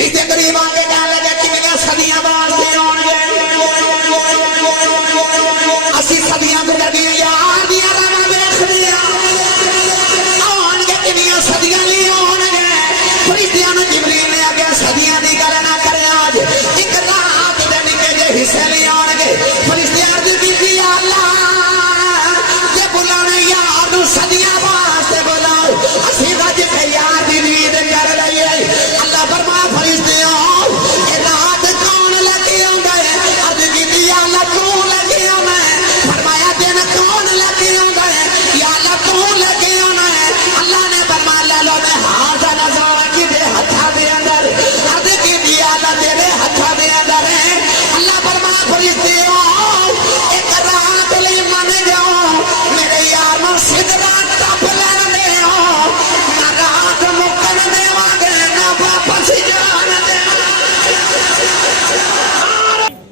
فرشتے قریب آگے جانے لگے کہ صدیاں واسطے آن گئے اسی صدیاں گزر گئی یار دیا راہ دیکھ لیا آن گے کنیاں صدیاں لی آن گئے فرشتیاں نے جبریل نے آگے صدیاں دی گل نہ کرے آج ایک رات دے نکے جے حصے لی آن گئے فرشتیاں دی بیٹی اللہ جے بلانے یار نو صدیاں واسطے بلاؤ اسی رج کے یار دی نید کر لئیے اللہ فرما فرشتیاں اے رات کون لگی ہوں گئے عرض کی دیا اللہ کون لگی ہوں میں فرمایا دن کون لگی ہوں گئے یا اللہ کون لگی ہوں میں اللہ نے فرمایا لے لو میں ہاتھا نظر کی دے ہتھا دے اندر عرض کی دیا اللہ تیرے ہتھا دے اندر ہے اللہ فرمایا فرشتیاں ایک رات لی من جاؤ میرے یار نو صدرات ٹپ لے ہو نہ رات مکن دے واگے نہ واپس جان دے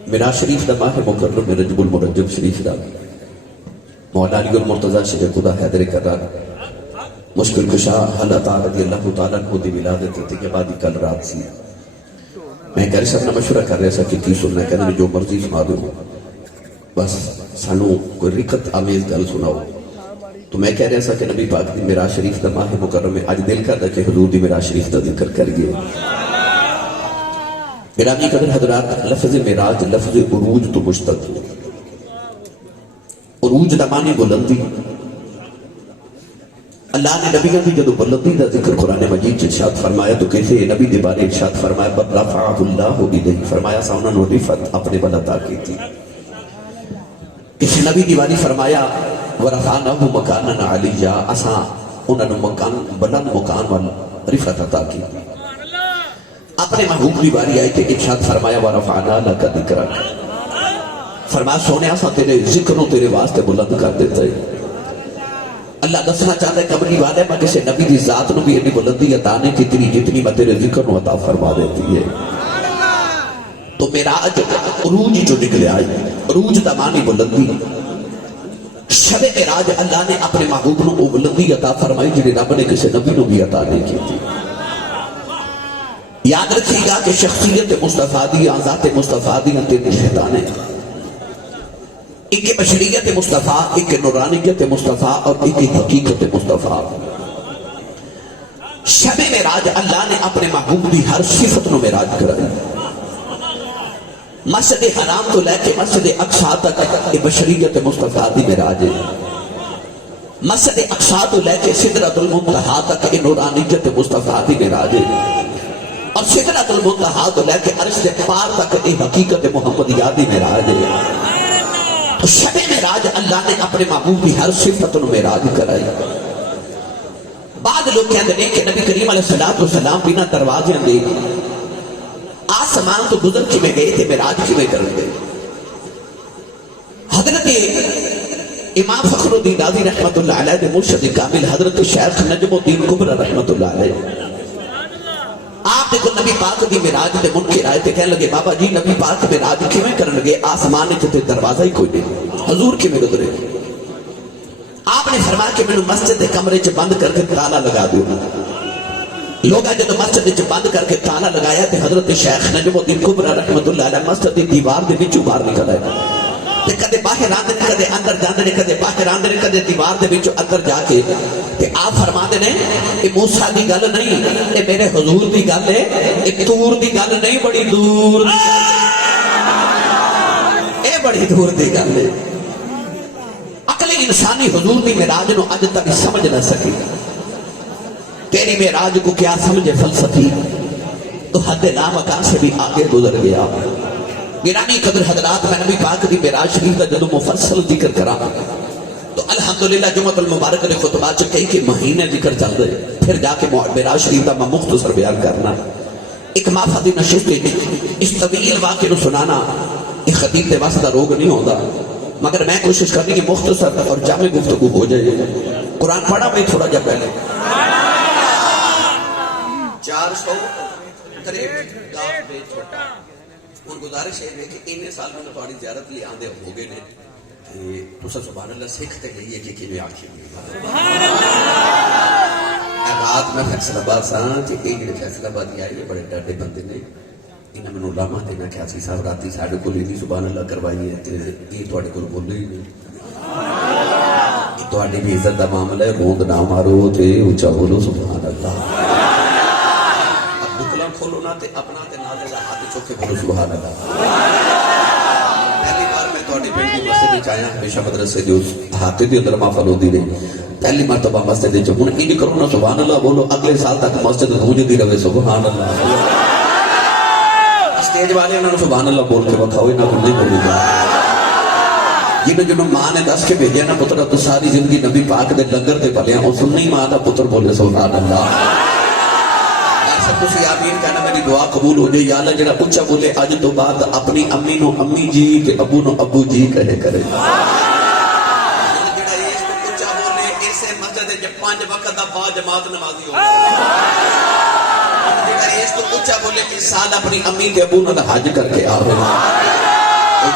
میرا شریف دا ماہ مکرم میں رجب المرجب شریف دا مولا علی المرتضی شیخ خدا حیدر کرار مشکل کشا اللہ تعالی رضی اللہ تعالیٰ عنہ دی ولادت تے کے بعد کل رات سی میں کہہ رہا اپنا مشورہ کر رہا سا کہ کی سننا ہے کہنے جو مرضی سنا دو بس سانو کوئی رکت آمیز گل سناؤ تو میں کہہ رہا سا کہ نبی پاک دی میرا شریف دا ماہ مکرم میں آج دل کرتا کہ حضور دی میرا شریف دا ذکر کر گئے گرامی قدر حضرات لفظ معراج لفظ عروج تو مشتق عروج دا معنی بلندی اللہ نے نبیوں کی جدو بلندی دا ذکر قرآن مجید ارشاد فرمایا تو کیسے نبی دے بارے ارشاد فرمایا بل رفعہ اللہ الیہ فرمایا ساؤنا نو رفت اپنے بلتا کی تھی کسی نبی دیوانی فرمایا ورفعناہ مکانا علیہ اساں انہوں نے مکان بلند مکان والا رفت عطا کی اپنے محبوب کی باری آئی کہ ارشاد فرمایا ورفعنا لک ذکرک فرمایا سونے آسا تیرے ذکروں تیرے واسطے بلند کر دیتا ہے اللہ دسنا چاہتا ہے کملی والے میں کسی نبی دی ذات نو بھی اتنی بلندی عطا نہیں کی تیری جتنی میں تیرے ذکر نو عطا فرما دیتی ہے تو معراج عروج جو نکلے آئی عروج دا معنی بلندی شب معراج اللہ نے اپنے محبوب نو بلندی عطا فرمائی جنہیں رب نے کسی نبی نو بھی عطا نہیں کی تھی یاد رکھیے گا کہ شخصیت مصطفیٰ دی ذات مصطفیٰ دی تین شیطان ہیں ایک بشریت مصطفیٰ ایک نورانیت مصطفیٰ اور ایک حقیقت مصطفیٰ شب معراج اللہ نے اپنے محبوب دی ہر صفت نو معراج کرائی مسجد حرام تو لے کے مسجد اقصی تک یہ بشریت مصطفیٰ دی معراج ہے مسجد اقصی تو لے کے سدرۃ المنتہا تک یہ نورانیت مصطفیٰ دی معراج ہے اور سدرۃ المنتہا تو لے کے عرش سے پار تک یہ حقیقت محمدیہ دی معراج ہے تو شب معراج اللہ نے اپنے محبوب کی ہر صفت نو معراج کرائی بعد لوگ کہتے ہیں کہ نبی کریم علیہ السلام بنا دروازے دے آسمان تو گزر کی میں گئے تھے معراج کی میں کر گئے حضرت امام فخر الدین رازی رحمت اللہ علیہ دے مرشد کامل حضرت شیخ نجم الدین کبرا رحمت اللہ علیہ آپ دیکھو نبی پاک دی معراج دے منکر آئے تھے کہنے لگے بابا جی نبی پاک معراج کیویں کرن لگے آسمان تے دروازہ ہی کوئی نہیں حضور کیویں گزرے آپ نے فرمایا کہ مینوں مسجد دے کمرے چ بند کر کے تالا لگا دیو لوگاں جدوں مسجد چ بند کر کے تالا لگایا تے حضرت شیخ نجم الدین کبرا رحمت اللہ علیہ مسجد دی دیوار دے وچوں باہر نکل آئے تے کدے باہر آندے نے کدے اندر جاندے نے کدے باہر آندے نے کدے دیوار دے وچوں اندر جا کے تے آپ فرماندے نے اے موسیٰ دی گل نہیں اے میرے حضور دی گل ہے اے دور دی گل نہیں بڑی دور دی اے بڑی دور دی گل ہے عقل انسانی حضور دی معراج نو اج تک سمجھ نہ سکی تیری معراج کو کیا سمجھے فلسفی تو حد لامکان سے بھی آگے گزر گیا گرامی قدر حضرات میں نبی پاک دی معراج شریف کا جدو مفصل ذکر کرا تو الحمدللہ جمعۃ المبارک نے خطبات کئی کہ مہینے ذکر چل رہے پھر جا کے معراج شریف کا میں مختصر بیان کرنا ایک مافادی نشست اس طویل واقعے کو سنانا ایک خطیب دے واسطہ روگ نہیں ہوتا مگر میں کوشش کرنی کہ مختصر اور جامع گفتگو ہو جائے قرآن پڑھا میں تھوڑا جا پہلے 463 گاؤں بے چھوٹا اور گزارش ہے کہ انہیں سال میں تھوڑی زیارت لے آندے ہو گئے نے کہ تو سبحان اللہ سیکھتے گئی ہے کہ میں آنکھیں سبحان اللہ رات میں فیصلہ باد سا کہ یہ جڑے فیصلہ بادی آئے بڑے ڈاڈے بندے نے انہاں مینوں لاما دینا کہ سی صاحب راتی ساڈے کول نہیں سبحان اللہ کروائی ہے تے یہ تواڈے کول بولے ہی نہیں یہ تواڈی بھی عزت دا معاملہ ہے روند نہ مارو تے اونچا بولو سبحان اللہ اب بکلا کھولو نہ تے اپنا تے نال دا ہاتھ چوکے بولو سبحان اللہ پہلی بار میں تواڈی پنڈ دی مسجد وچ آیا ہمیشہ مدرسے دے ہاتھ دے اندر محفل ہوندی رہی پہلی مرتبہ مسجد وچ ہن این کرو نا سبحان اللہ بولو اگلے سال تک مسجد گونجدی رہے سبحان اللہ اسٹیج والے انہوں نے سبحان اللہ بول کے بکھاؤ انہوں نے نہیں بولی گا جنہوں ماں نے دس کے بھیجیا نا پتر تو ساری زندگی نبی پاک دے لنگر دے پلے ہیں وہ سننی ماں دا پتر بولے سبحان اللہ سب کچھ آمین کہنا میری دعا قبول ہو جائے یا اللہ جڑا اچھا بولے آج تو بعد اپنی امی نو امی جی تے ابو نو ابو جی کہے کرے جڑا اس کو اچھا بولے اسے مسجد جب 5 وقت دا با جماعت نمازی ہو اس تو اچھا بولے کہ سال اپنی امی تے ابو نال حج کر کے آوے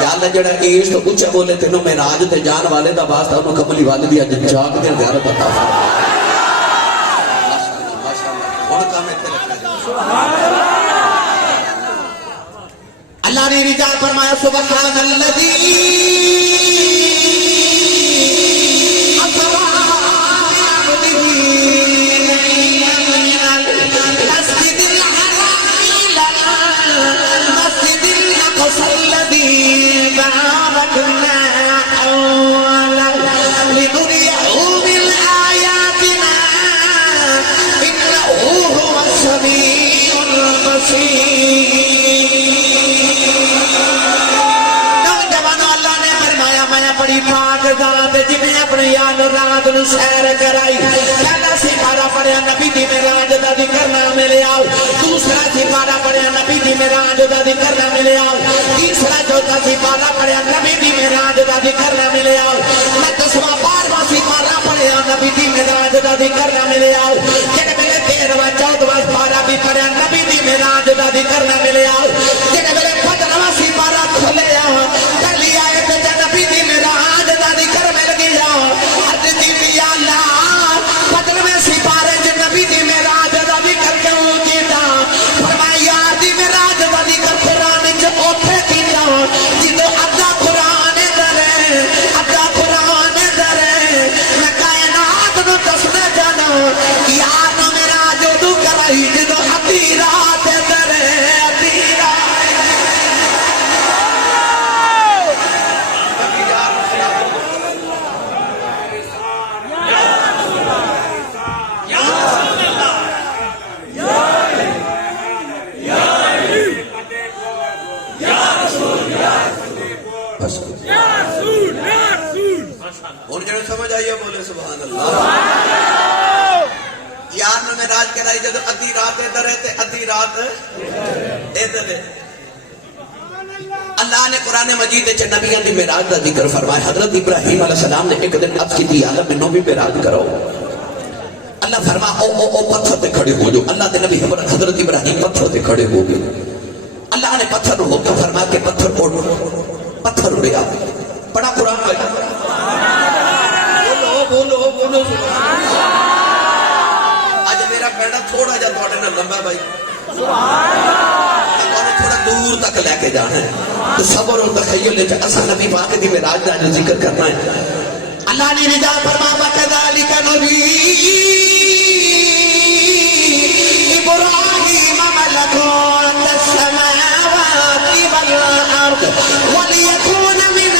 یا اللہ جڑا اس تو اچھا بولے تینوں معراج تے جان والے دا واسطہ انہوں کملی والے دی اج جاگ دے زیارت عطا ماشاءاللہ ماشاءاللہ ہن کام تے رکھا اللہ نے رجال فرمایا سبحان الذی رات نو سیر کرائی پہلا سپارہ پڑھیا نبی دی معراج دا ذکر نہ ملیا دوسرا سپارہ پڑھیا نبی دی معراج دا ذکر نہ ملیا تیسرا چوتھا سپارہ پڑھیا نبی دی معراج دا ذکر نہ ملیا میں 10واں 12واں سپارہ پڑھیا نبی دی معراج دا ذکر نہ ملیا جڑے ویلے 13واں 14واں سپارہ بھی پڑھیا نبی دی معراج دا ذکر نہ ملیا جڑے ویلے 15واں سپارہ کھلیا پہلی آیت وچ نبی دی معراج دا ذکر مل گیا سمجھ آئیے بولے سبحان اللہ یار نے معراج کرائی جب ادھی رات ادھر ہے تے ادھی رات ادھر ہے اللہ نے قرآن مجید وچ نبیاں دی معراج دا ذکر فرمایا حضرت ابراہیم علیہ السلام نے ایک دن عرض کی تھی اللہ مینوں بھی معراج کراؤ اللہ فرما او پتھر تے کھڑے ہو جو اللہ دے نبی حضرت ابراہیم پتھر تے کھڑے ہو گئے اللہ نے پتھر کو حکم فرمایا کہ پتھر اڑ پتھر اڑیا بڑا قرآن ہے بولو بولو آج میرا بیڑا تھوڑا جا تھوڑے نہ لمبا بھائی تھوڑا دور تک لے کے جانا ہے تو صبر اور تخیل لے اسا نبی پاک دی معراج دا ذکر کرنا ہے اللہ نے رضا فرمایا کذالک نبی ابراہیم ملکوت السماوات والارض وليكون من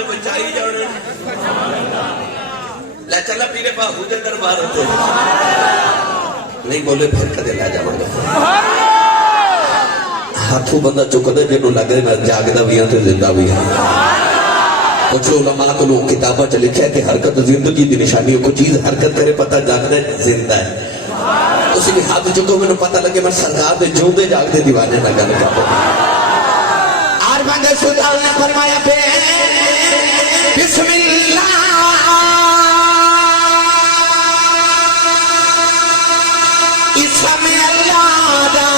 جانے بچائی جانے لے چلا پیرے باہو دے دربار ہوتے نہیں بولے پھر کدے لے جاؤں گا ہاتھوں بندہ چکدے جنہوں لگے میں جاگدہ بھی ہاں تے زندہ بھی ہاں کچھ علماء کو لوگ کتابہ چ لکھا ہے کہ حرکت زندگی دی نشانی کو چیز حرکت کرے پتہ جاگدہ زندہ ہے اس لیے ہاتھ چکو میں پتہ لگے میں سرکار دے جو دے جاگدے دیوانے نہ گل کرتا اور بندے سلطان نے فرمایا پہ بسم اللہ اسم اللہ دا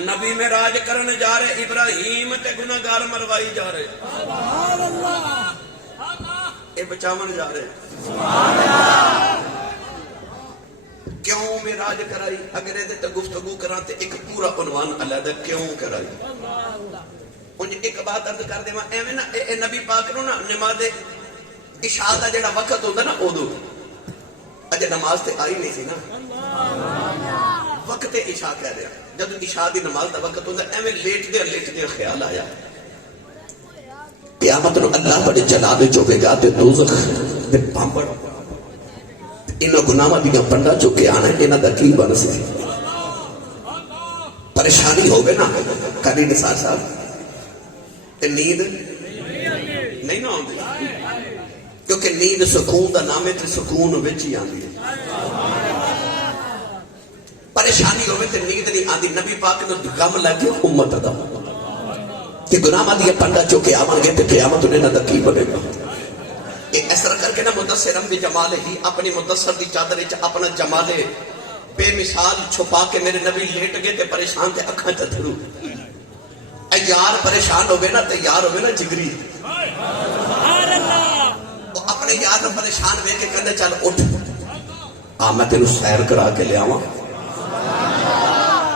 نبی میں راج کرنے جا رہے ابراہیم تے گناہگار مروائی جا رہے اے بچاون جا رہے کیوں میں راج کرائی اگر اے تے گفتگو کران تے ایک پورا عنوان علیحدہ کیوں کرائی انج ایک بات عرض کر دے ایویں نا اے نبی پاک نو نا نماز عشاء دا جڑا وقت ہوندا نا اودوں اجے نماز تے آئی نہیں سی نا وقت عشاء کہہ رہا جب عشاء دی نماز دا وقت ہوندا ایویں لیٹ دے خیال آیا قیامت نو اللہ بڑے جلال چوکے گا تے دوزخ دے پامبڑ انہاں گناہاں دیاں پنڈا چوکے آنا انہاں دا کی بن سی پریشانی ہوگی نا کری نثار صاحب تے نیند نہیں نہ آندی کیونکہ نیند سکون دا نام ہے تے سکون وچ ہی آندی ہے پریشانی ہوئے تے نیند نہیں آندی نبی پاک نے غم لگے امت دا کہ گناہاں دی پنڈا چوکے آواں گے تے قیامت نے نہ کی بنے گا اس طرح کر کے نا مدثرم بھی جمال ہی اپنی مدثر دی چادر وچ اپنا جمال بے مثال چھپا کے میرے نبی لیٹ گئے تے پریشان تے اکھاں تے تھرو اے یار پریشان ہوئے نا تے یار ہوئے نا جگری وہ اپنے یار نو پریشان ویکھ کے کہندے چل اٹھ آ میں تینوں سیر کرا کے لے آواں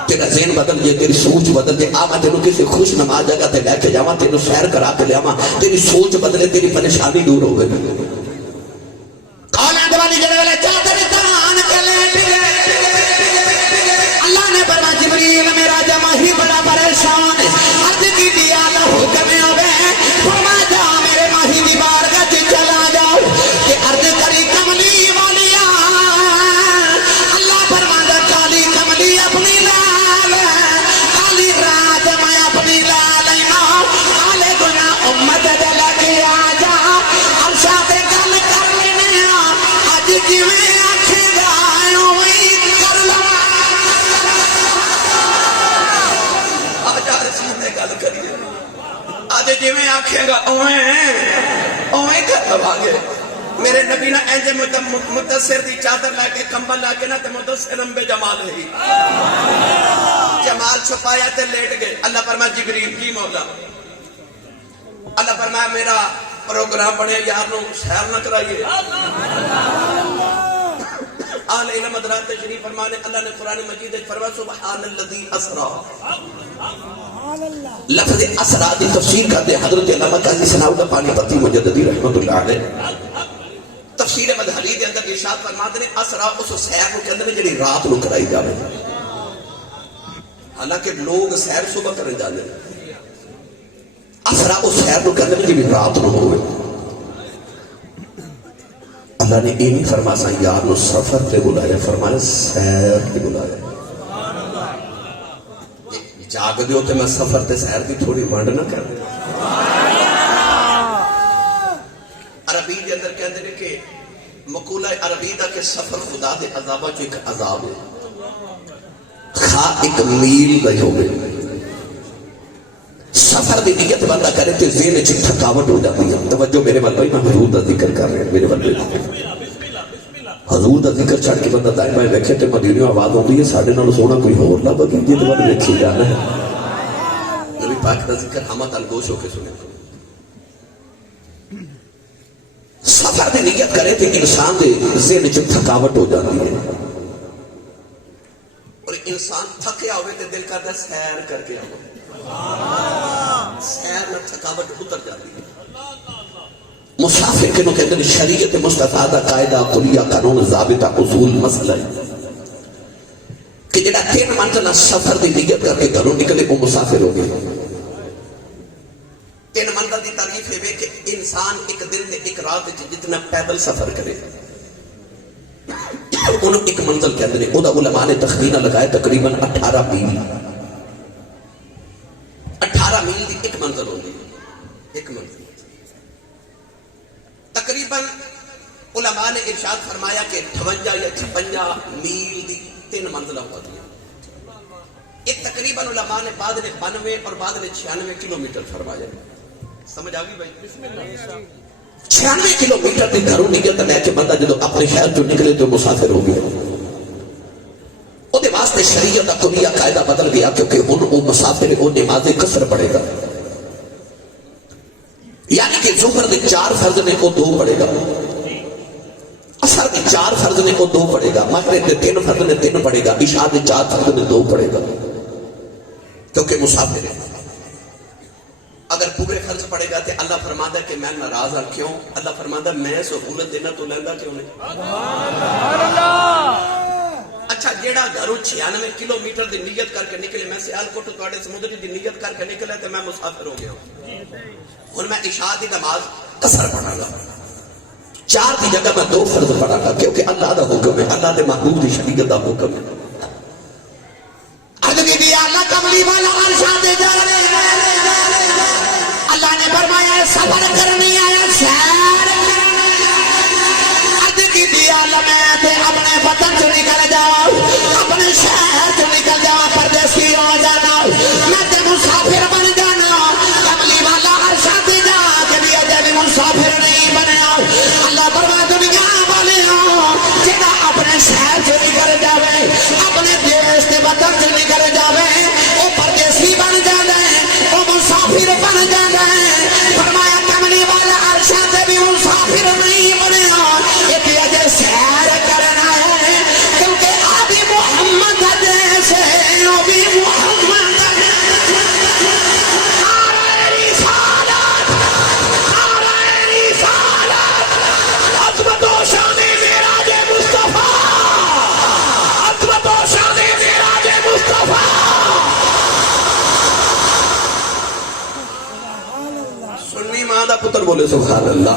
تیرا ذہن بدل جائے تیری سوچ بدل جائے آ میں تینوں کسی خوش نما جگہ تے لے کے جاواں تینوں سیر کرا کے لے آواں تیری سوچ بدلے تیری پریشانی دور ہوگی کون والی جڑے والے چادر تان کے لیٹ گئے اللہ نے فرمایا جبریل میرا جمع ہی بڑا پریشان عرض کی دیا اللہ حکم ہوے فرمایا جا میرے ماہی دی بارگاہ وچ چلا جاؤ کہ عرض کری کملی والیا اللہ فرمایا کالی کملی اپنی لال کالی رات میں اپنی لال کالے گناہ امت دے لگے آ جا عرشاں تے گل کر لینے اج جویں آکھے گا اوویں کر لواں آج عرشاں تے گل کریے آج جویں آکھے گا اوویں کر لواں گے میرے نبی نے اینجے مدثر دی چادر لے کے کمبل لا کے نا تے مدثرم بے جمال ہی جمال چھپایا تے لیٹ گئے اللہ فرمایا جبریل جی مولا اللہ فرمایا میرا پروگرام بنے یار نو سیر نہ کرائیے آل علم حضرات شریف فرمانے اللہ نے قرآن مجید فرمایا سبحان الذی اسرا لفظ اسرا دی تفسیر کرتے حضرت علامہ قاضی ثناءاللہ پانی پتی مجددی رحمۃ اللہ علیہ تفسیر مدھلی دے اندر ارشاد فرماتے ہیں اسرا اس سیر کو کہندے نے جڑی رات نو کرائی جاوے حالانکہ لوگ سیر صبح کرنے جاندے اسرا اس سیر کو کہندے نے جڑی رات نو ہوئے اللہ نے یہ نہیں فرمایا سا یار نو سفر تے بلایا فرمایا سیر تے بلایا جا آگ دیو تے میں سفر تے سیر دی تھوڑی ونڈ نہ کر دے. عربی دے اندر کہندے نے کہ مقولہ عربی دا کہ سفر خدا دے عذابہ جو ایک عذاب ہے خواہ ایک میل دا ہوئے. سفر دی نیت بندہ کرے تو ذہن چ تھکاوٹ ہو جاتی ہے. توجہ میرے وال بھائی، میں حضور دا ذکر کر رہے ہیں. میرے وال حضور دا ذکر چھڑ کے بندہ دائیں بائیں ویکھے تے مدینہ آواز ہوندی ہے ساڈے نال سونا کوئی ہور نہ بگی جے تے وال ویکھی جانا ہے. نبی پاک دا ذکر ہمت الگوش ہو کے سنے. سفر دی نیت کرے تے انسان دے ذہن چ تھکاوٹ ہو جاتی ہے. اور انسان تھکیا ہوئے تے دل کردا سیر کر کے آؤ. سیر میں تھکاوٹ اتر جاتی ہے. مسافر کے کہتے ہیں شریعت مصطفیٰ دا قاعدہ کلیہ قانون ضابطہ اصول مسئلہ ہے کہ جڑا 3 منزلہ سفر دی نیت کر کے گھروں نکلے وہ مسافر ہو گئے. 3 منزل دی تعریف ہے کہ انسان ایک دن تے ایک رات جتنا پیدل سفر کرے انہوں ایک منزل کہتے ہیں. وہ علماء نے تخمینہ لگائے تقریباً 18 میل. 18 میل دی ایک منزل ہوگی. ایک منزل تقریباً علماء نے ارشاد فرمایا کہ 58 یا 56 میل دی 3 منزلہ ہوتی ہے. ایک تقریباً علماء نے بعد نے 92 اور بعد نے 96 کلومیٹر فرمایا. سمجھ آگئی بھائی؟ 96 کلومیٹر دی گھروں نکلتا لے کے بندہ جدو اپنے شہر جو نکلے تو مسافر ہو گیا. او دے واسطے شریعت کا کلیہ قاعدہ بدل گیا کیونکہ وہ مسافر وہ نماز قصر پڑھے گا. یعنی کہ ظہر دے 4 فرض نے وہ 2 پڑھے گا. عصر دے 4 فرض نے وہ 2 پڑھے گا. مغرب دے 3 فرض نے 3 پڑھے گا. عشاء دے 4 فرض نے 2 پڑھے گا کیونکہ مسافر ہے. اگر پورے فرض پڑے گا تو اللہ فرماتا ہے کہ میں ناراض ہوں. کیوں؟ اللہ فرماتا ہے میں سہولت دینا تو لیندہ کیوں نہیں. اچھا جیڑا گھروں 96 کلومیٹر دی نیت کر کے نکلے میں سیالکوٹ تواڈے سمندری دی نیت کر کے نکلے تو میں مسافر ہو گیا ہوں. اور میں عشاء دی نماز قصر پڑھا گا. 4 کی جگہ میں 2 فرض پڑھا گا کیونکہ اللہ دا حکم ہے. اللہ دے محبوب دی شریعت دا حکم ہے. اللہ کملی والا عرشاں دے جانے اللہ نے فرمایا سفر کرنی آیا سیر عرض کی دی عالم تے اپنے وطن سے نکل جاؤ اپنے شہر سے نکل جاؤ پردیسی ہو جانا میں تے مسافر بن جانا. کملی والا عرشاں دے جا کے بھی اجے بھی مسافر نہیں بنیا. اللہ فرمایا دنیا والے جڑا اپنے شہر سے نکل جاوے اپنے دیش تے وطن سے نکل جاوے وہ پردیسی بن جانا ہے وہ مسافر بن جانا ہے. فرمایا کملی والا عرشاں تے بھی مسافر نہیں بنیا ایک اجے سیر کرنا ہے کیونکہ آدھی محمد جیسے وہ بھی محمد پتر بولے سبحان اللہ.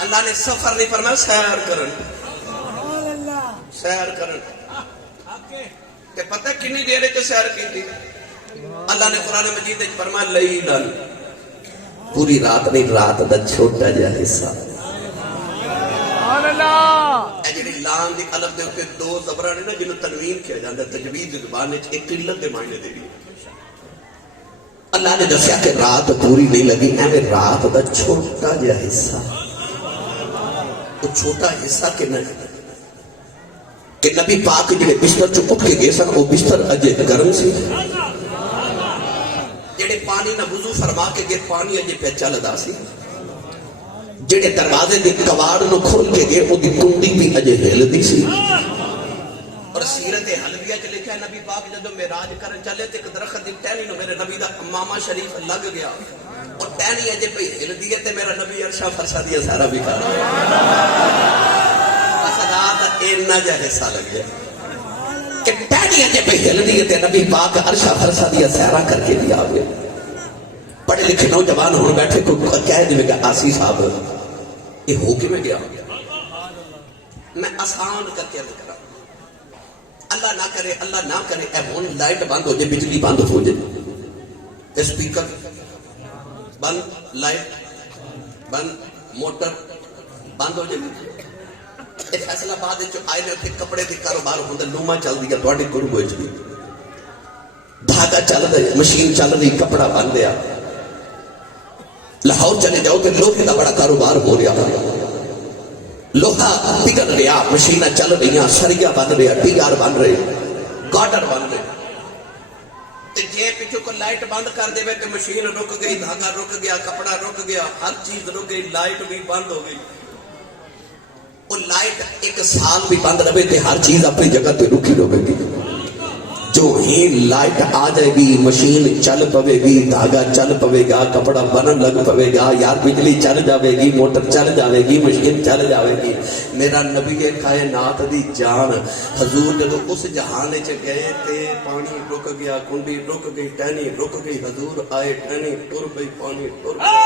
اللہ نے سفر نہیں فرمایا سیر کرن. سیر کرن کہ پتہ کنی دیر ہے سیر کی تھی. اللہ نے قرآن مجید میں فرمایا لیلن پوری رات نہیں رات دا چھوٹا جا حصہ. اے جڑی لام دی الف دے اوپر 2 زبراں نے نا جنوں تنوین کیا جاندا تجوید زبان وچ ایک قلت دے معنی دے دی. اللہ نے دسیا کہ رات پوری نہیں لگی ایویں رات دا چھوٹا جا حصہ. وہ چھوٹا حصہ کہ نبی پاک جڑے بستر چ اٹھ کے گئے سن وہ بستر اجے گرم سی. جڑے پانی نہ وضو فرما کے گئے پانی اجے پہ چلدا سی. جڑے دروازے دے کواڑ نو کھول کے گئے وہ دی کنڈی بھی اجے ہلدی سی. اور سیرت حلویہ چ لکھا ہے نبی پاک جدو معراج کرن چلے تے ایک درخت دی ٹہنی نو میرے نبی دا امامہ شریف لگ گیا اور ٹہنی اجے پہ ہلدی ہے تے میرا نبی عرشہ فرشا دیا سارا بھی کر اسرات اینا جا حصہ لگ گیا کہ ٹہنی اجے پہ ہلدی ہے تے نبی پاک عرشہ فرشا دیا سارا کر کے دیا ہوئے. پڑھے لکھے نوجوان ہوں بیٹھے کو کہہ دے کہ آسی صاحب یہ ہو کے میں گیا میں آسان کر کے ذکر اللہ نہ کرے اے ہون لائٹ بند ہو جائے، بجلی بند ہو جائے، اسپیکر بند، لائٹ بند، موٹر بند ہو جائے۔ فیصلہ باد آئے نے کپڑے کے کاروبار ہوتا، لوما چل دیا تھوڑی گرو چ دھاگا چل رہا، مشین چل رہی، کپڑا بن رہا۔ لاہور چلے جاؤ تو لوہے کا بڑا کاروبار ہو رہا، لوہا پگھل رہا، مشیناں چل رہی، سریا بن رہا، ٹی آر بن رہے، گارڈر بن رہے۔ جے پیچھو کو لائٹ بند کر دے تو مشین رک گئی، دھاگا رک گیا، کپڑا رک گیا، ہر چیز رک گئی، لائٹ بھی بند ہو گئی۔ وہ لائٹ ایک سال بھی بند رہے تو ہر چیز اپنی جگہ پہ رکی رہے گی۔ جو ہی لائٹ آ جائے گی، مشین چل پوے گی، دھاگا چل پوے گا، کپڑا بنن لگ پوے گا، یار بجلی چل جاوے گی، موٹر چل جاوے گی، مشین چل جاوے گی۔ میرا نبی کائنات دی جان حضور جدو اس جہان چ گئے تے پانی رک گیا، کنڈی رک گئی، ٹہنی رک گئی، حضور آئے، ٹہنی ٹر گئی، پانی ٹر گیا۔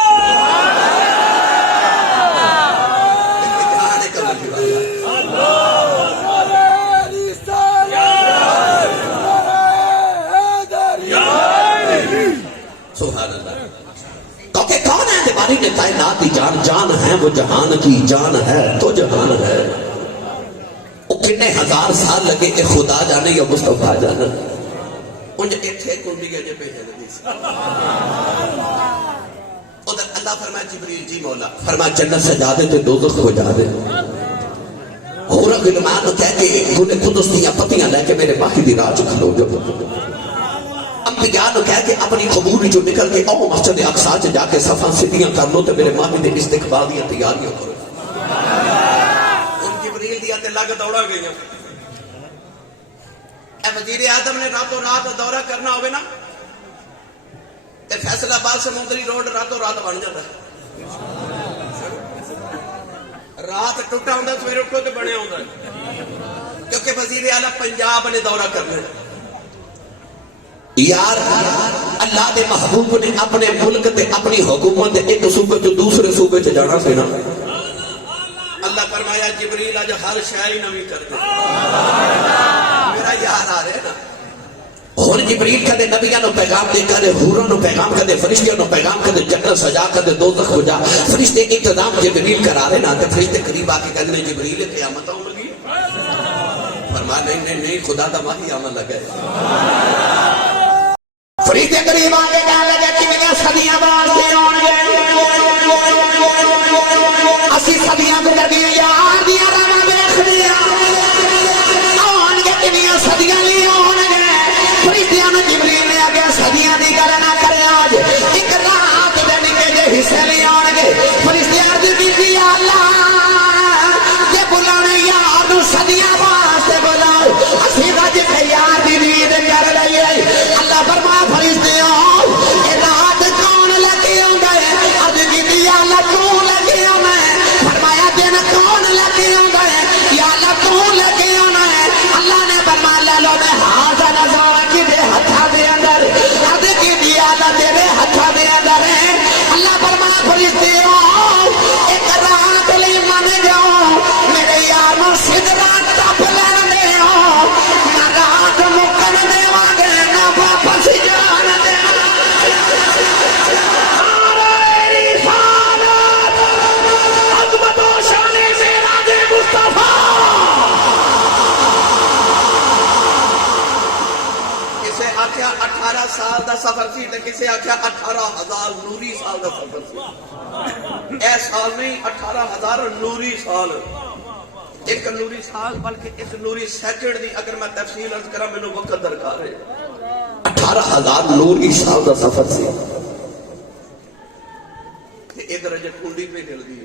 سبحان اللہ۔ کیونکہ کون ہے دیواری نے کائنات کی جان، جان ہے وہ جہان کی، جان ہے تو جہان ہے۔ وہ کتنے ہزار سال لگے کہ خدا جانے یا مصطفیٰ جانا، انج ایتھے کنڈی اجے پہ ہے ندی۔ ادھر اللہ فرمایا جبریل جی مولا فرمایا جنت سجا دے تو دوزخ ہو جا دے۔ اور غلمان کہہ کے گلے قدس دیا پتیاں لے کے میرے باقی دی راہ کھلو جو۔ انبیاء نے کہہ کے اپنی قبور جو نکل کے او مسجد اقصی چ جا کے صفاں سیدھیاں کر لو تے میرے ماہی دے استقبال دیاں تیاریاں کرو۔ ان جبریل دیا تے لگ دوڑا گئیاں۔ اے وزیر اعظم نے راتوں رات دورہ کرنا ہوئے نا تے فیصل آباد سمندری روڈ راتوں رات بن جاتا ہے۔ رات ٹوٹا ہوں سویرے اٹھو تو بنے ہوں، کیونکہ وزیر اعلیٰ پنجاب نے دورہ کرنا ہے۔ یار اللہ دے محبوب نے اپنے ملک تے اپنی حکومت ایک صوبے تو دوسرے صوبے چ جانا سی نا۔ اللہ فرمایا جبریل اج ہر شے نویں کر دے۔ میرا یار آ رہا ہے نا۔ اور جبریل کدے نبیاں نو پیغام دے، کدے حوراں نو پیغام، کدے فرشتیاں نو پیغام، کدے جنت سجا، کدے دوزخ بجا۔ فرشتے انتظام جبریل کرا رہے نا تے فرشتے قریب آ کے کہندے جبریل قیامت آن لگی۔ فرمایا نہیں خدا دا وحی آمن لگا ہے۔ فرشتے قریب آ کے کہنے لگے کتنی صدیاں واسطے آن گے، اسی صدیاں گزر گئی یار دیاں راہ ویکھدے آن گے، کتنی صدیاں لی آن گے۔ فرشتیاں نوں جبریل نے آگے صدیاں دی گل نہ کرے، آج ایک رات دے نکے جے حصے لے آن گے۔ فرشتے عرض کیتی یا اللہ جے بلانے یار نوں صدیاں واسطے بلاؤ، اسی رج کے یار دی دید کر لئیے۔ اللہ فرما فرشتے آؤ اے رات کون لگے ہوں گے، عرض کیتی یا اللہ کون لگے ہوں گے۔ فرمایا دن کون لگے ہوں گے، یا اللہ کون لگے ہوں گے۔ اللہ نے فرمایا لے لو میں ہاتھ نظر کی دے ہتھا دے اندر، عرض کیتی یا اللہ تیرے ہتھا دے اندر ہے۔ اللہ فرمایا فرشتے آؤ ایک رات لی من جاؤ، میرے یار نو سدرا ٹپ لین دے ہو، نہ رات مکن دے واگے نہ واپس جان دے۔ عظمت و شان معراج مصطفیٰ۔ کسے آکھیا 18 سال دا سفر سی تے کسے آکھیا 18,000 نوری سال دا سفر سی۔ اے سال نہیں 18,000 نوری سال۔ ایک نوری سال بلکہ ایک نوری سیکنڈ دی اگر میں تفصیل عرض کرا میں نے وقت درکار ہے۔ 18,000 نوری سال دا سفر سی۔ ادھر اجے کنڈی پہ گل گئی۔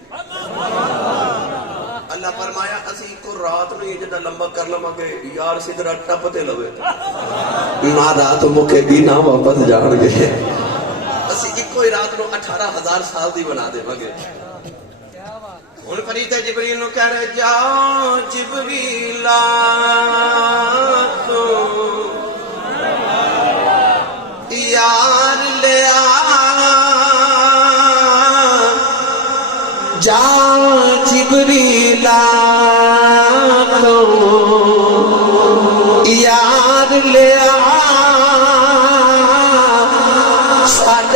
اللہ فرمایا اسی کو رات نہیں جدا لمبا کر لواں گے، یار سدرا ٹپ تے لوے نہ رات مکے گی نہ واپس جان گے۔ اسی ایک ہی رات نو 18,000 سال دی بنا دے گے۔ ہن فرشتے جبریل نو کہہ رہے جا جبریل تو یار لے آ، جا جبریل تو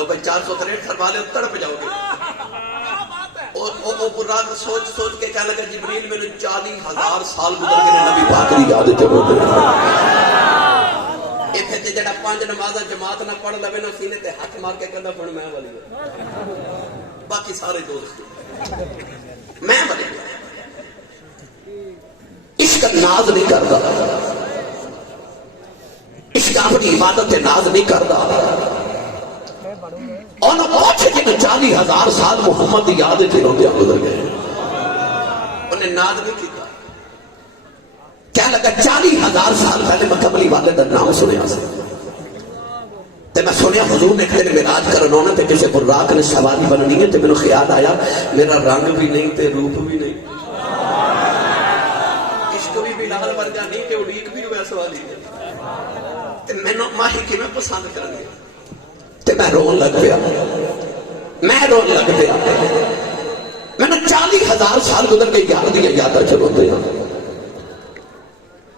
لو بھائی 463 فرما لے تڑپ جاؤ گے. وہ براق سوچ سوچ کے کہنے لگا جبریل میں نے 40,000 سال گزر کے نبی پاک کی یاد تے روتے ایتھے تے جڑا 5 نمازاں جماعت نہ پڑھ لوے نا سینے تے ہاتھ مار کے کہندا ہن میں والی باقی سارے دوست میں والی. عشق ناز نہیں کرتا, عشق اپنی عبادت ناز نہیں کرتا. انہوں پوچھے جنہوں 40,000 سال محمد دی یاد تھی روتے گزر گئے, انہیں ناز نہیں کیتا. کیا لگا 40,000 سال پہلے میں کملی والے دا نام سنیا سے تے میں سنیا حضور نے کہتے معراج کرنا ہونا تے کسی براق نے سواری بننی ہے تے میں نے خیال آیا میرا رنگ بھی نہیں تے روپ بھی نہیں, عشق بھی بلال ورگا نہیں تے اڑیک بھی ویسا والی تے میں نے ماہی کی میں پسند کرنے تے میں رون لگ پیا, میں رون لگ پیا. میں نے 40,000 سال گزر گئی یاد دیا یادہ چلوتے ہیں.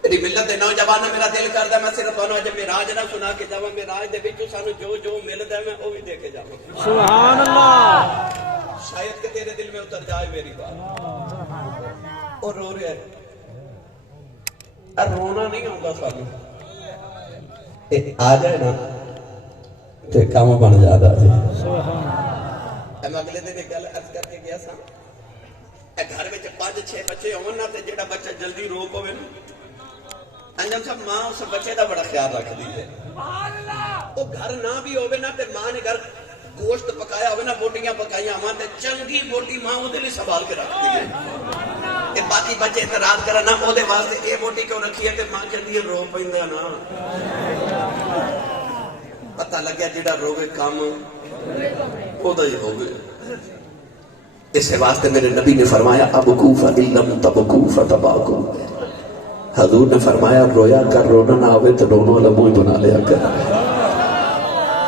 میری ملت دے نوجوان میرا دل کردا میں صرف انہوں جب معراج نہ سنا کے جاواں, معراج دے وچ سانو جو جو ملدا ہے میں وہ بھی دے کے جاواں. سبحان اللہ. شاید کہ تیرے دل میں اتر جائے میری بات. اور رو رہا ہے رونا نہیں آتا سانو آ جائے نا تے کام بن جاتا ہے. میں اگلے دن ایک گل عرض کر کے گیا سا گھر میں 5-6 بچے ہون نا تے جڑا بچہ جلدی رو پوے نا انجم صاحب ماں اس بچے دا بڑا خیال رکھ دی ہے. وہ گھر نہ بھی ہوئے نا تے ماں نے گھر گوشت پکایا ہوئے نا بوٹیاں پکائیاں ماں تے چنگی بوٹی ماں وہ دے لئے سنبھال کے رکھ دی ہے. تے باقی بچے اعتراض کرنا وہ دے واسطے اے بوٹی کیوں رکھی ہے تے ماں کہتی ہے رو پیندا نا. پتہ لگیا جڑا روے کام او دا ہی ہوگے. اس واسطے میرے نبی نے فرمایا ابکو فَإِلَّمْ تَبْكُوا فَتَبَاكُوا. حضور نے فرمایا رویا کر رونا نہ آوے تو رونوں والا منہ بنا لیا کر.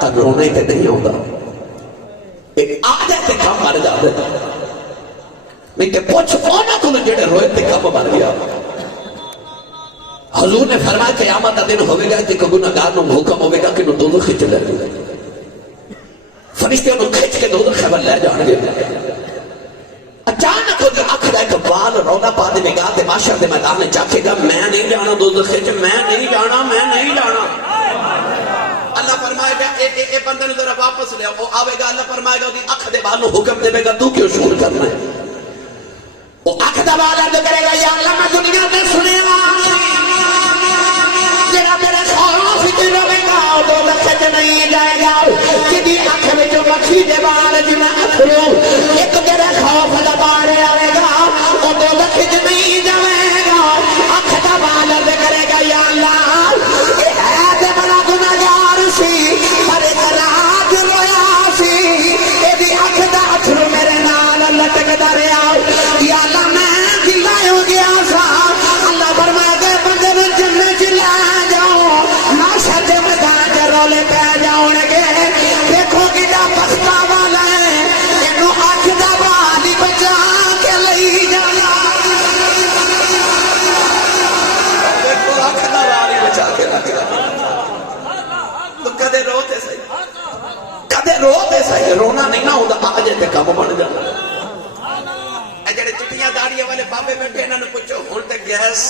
اب رونے تے نہیں ہوتا ایک آدھے تے کم مر جاتے میں تے پوچھ کونا تو جڑے روئے تے کم مر گیا. حضور نے فرمایا قیامت کا دن ہوئے گا کہ گناہگار نو حکم ہوئے گا کہ نو دوزخ کھچ لے گا. فرشتے انہوں کھچ کے دوزخ خبر لے جان گے. اچانک وہ اکھ دا ایک بال رونا پا دے گا تے معاشر دے میدان میں چاکے گا میں نہیں جانا دوزخ کھچ, میں نہیں جانا, میں نہیں جانا. اللہ فرمائے گا اے بندے نے ذرا واپس لیا. وہ آوے گا اللہ فرمائے گا اکھ دے بال نو حکم دے گا تو کیوں شکر کرنا ہے. وہ اکھ دا بال عرض کرے گا یا اللہ میں دنیا میں سنے گا جڑا میرے خوف کی روے گا دو لکھت نہیں جائے گا. جدی اکھ میں جو مکھی دے بال جنہیں اتھرو ایک تیرے خوف دا بارے آئے گا وہ دو لکھت نہیں جائے گا. اکھ دا بال عرض کرے گا یا اللہ اے ہے تے بڑا گناہگار سی پر ایک رات رویا سی اے دی اکھ دا اتھرو میرے نال لٹکدا رہیا. یا اللہ میں دلا ہو گیا سا. اللہ فرمائے گا بندے میں جنت لے جاؤ معاشر دے میدان تے رولے پہ جاؤ گے. دیکھو کیڑا بختا والا ہے اینو اکھ دا بال بچا کے لئی جانا. دیکھو اکھ دا بال بچا کے لئی جانا. تو کدے روتے صحیح, کدے روتے صحیح. رونا نہیں نہ ہوندا آجے تے کم بن جانا. جڑے چٹیاں داڑیاں والے بابے بیٹھے انہوں نے پوچھو ہن تے گیس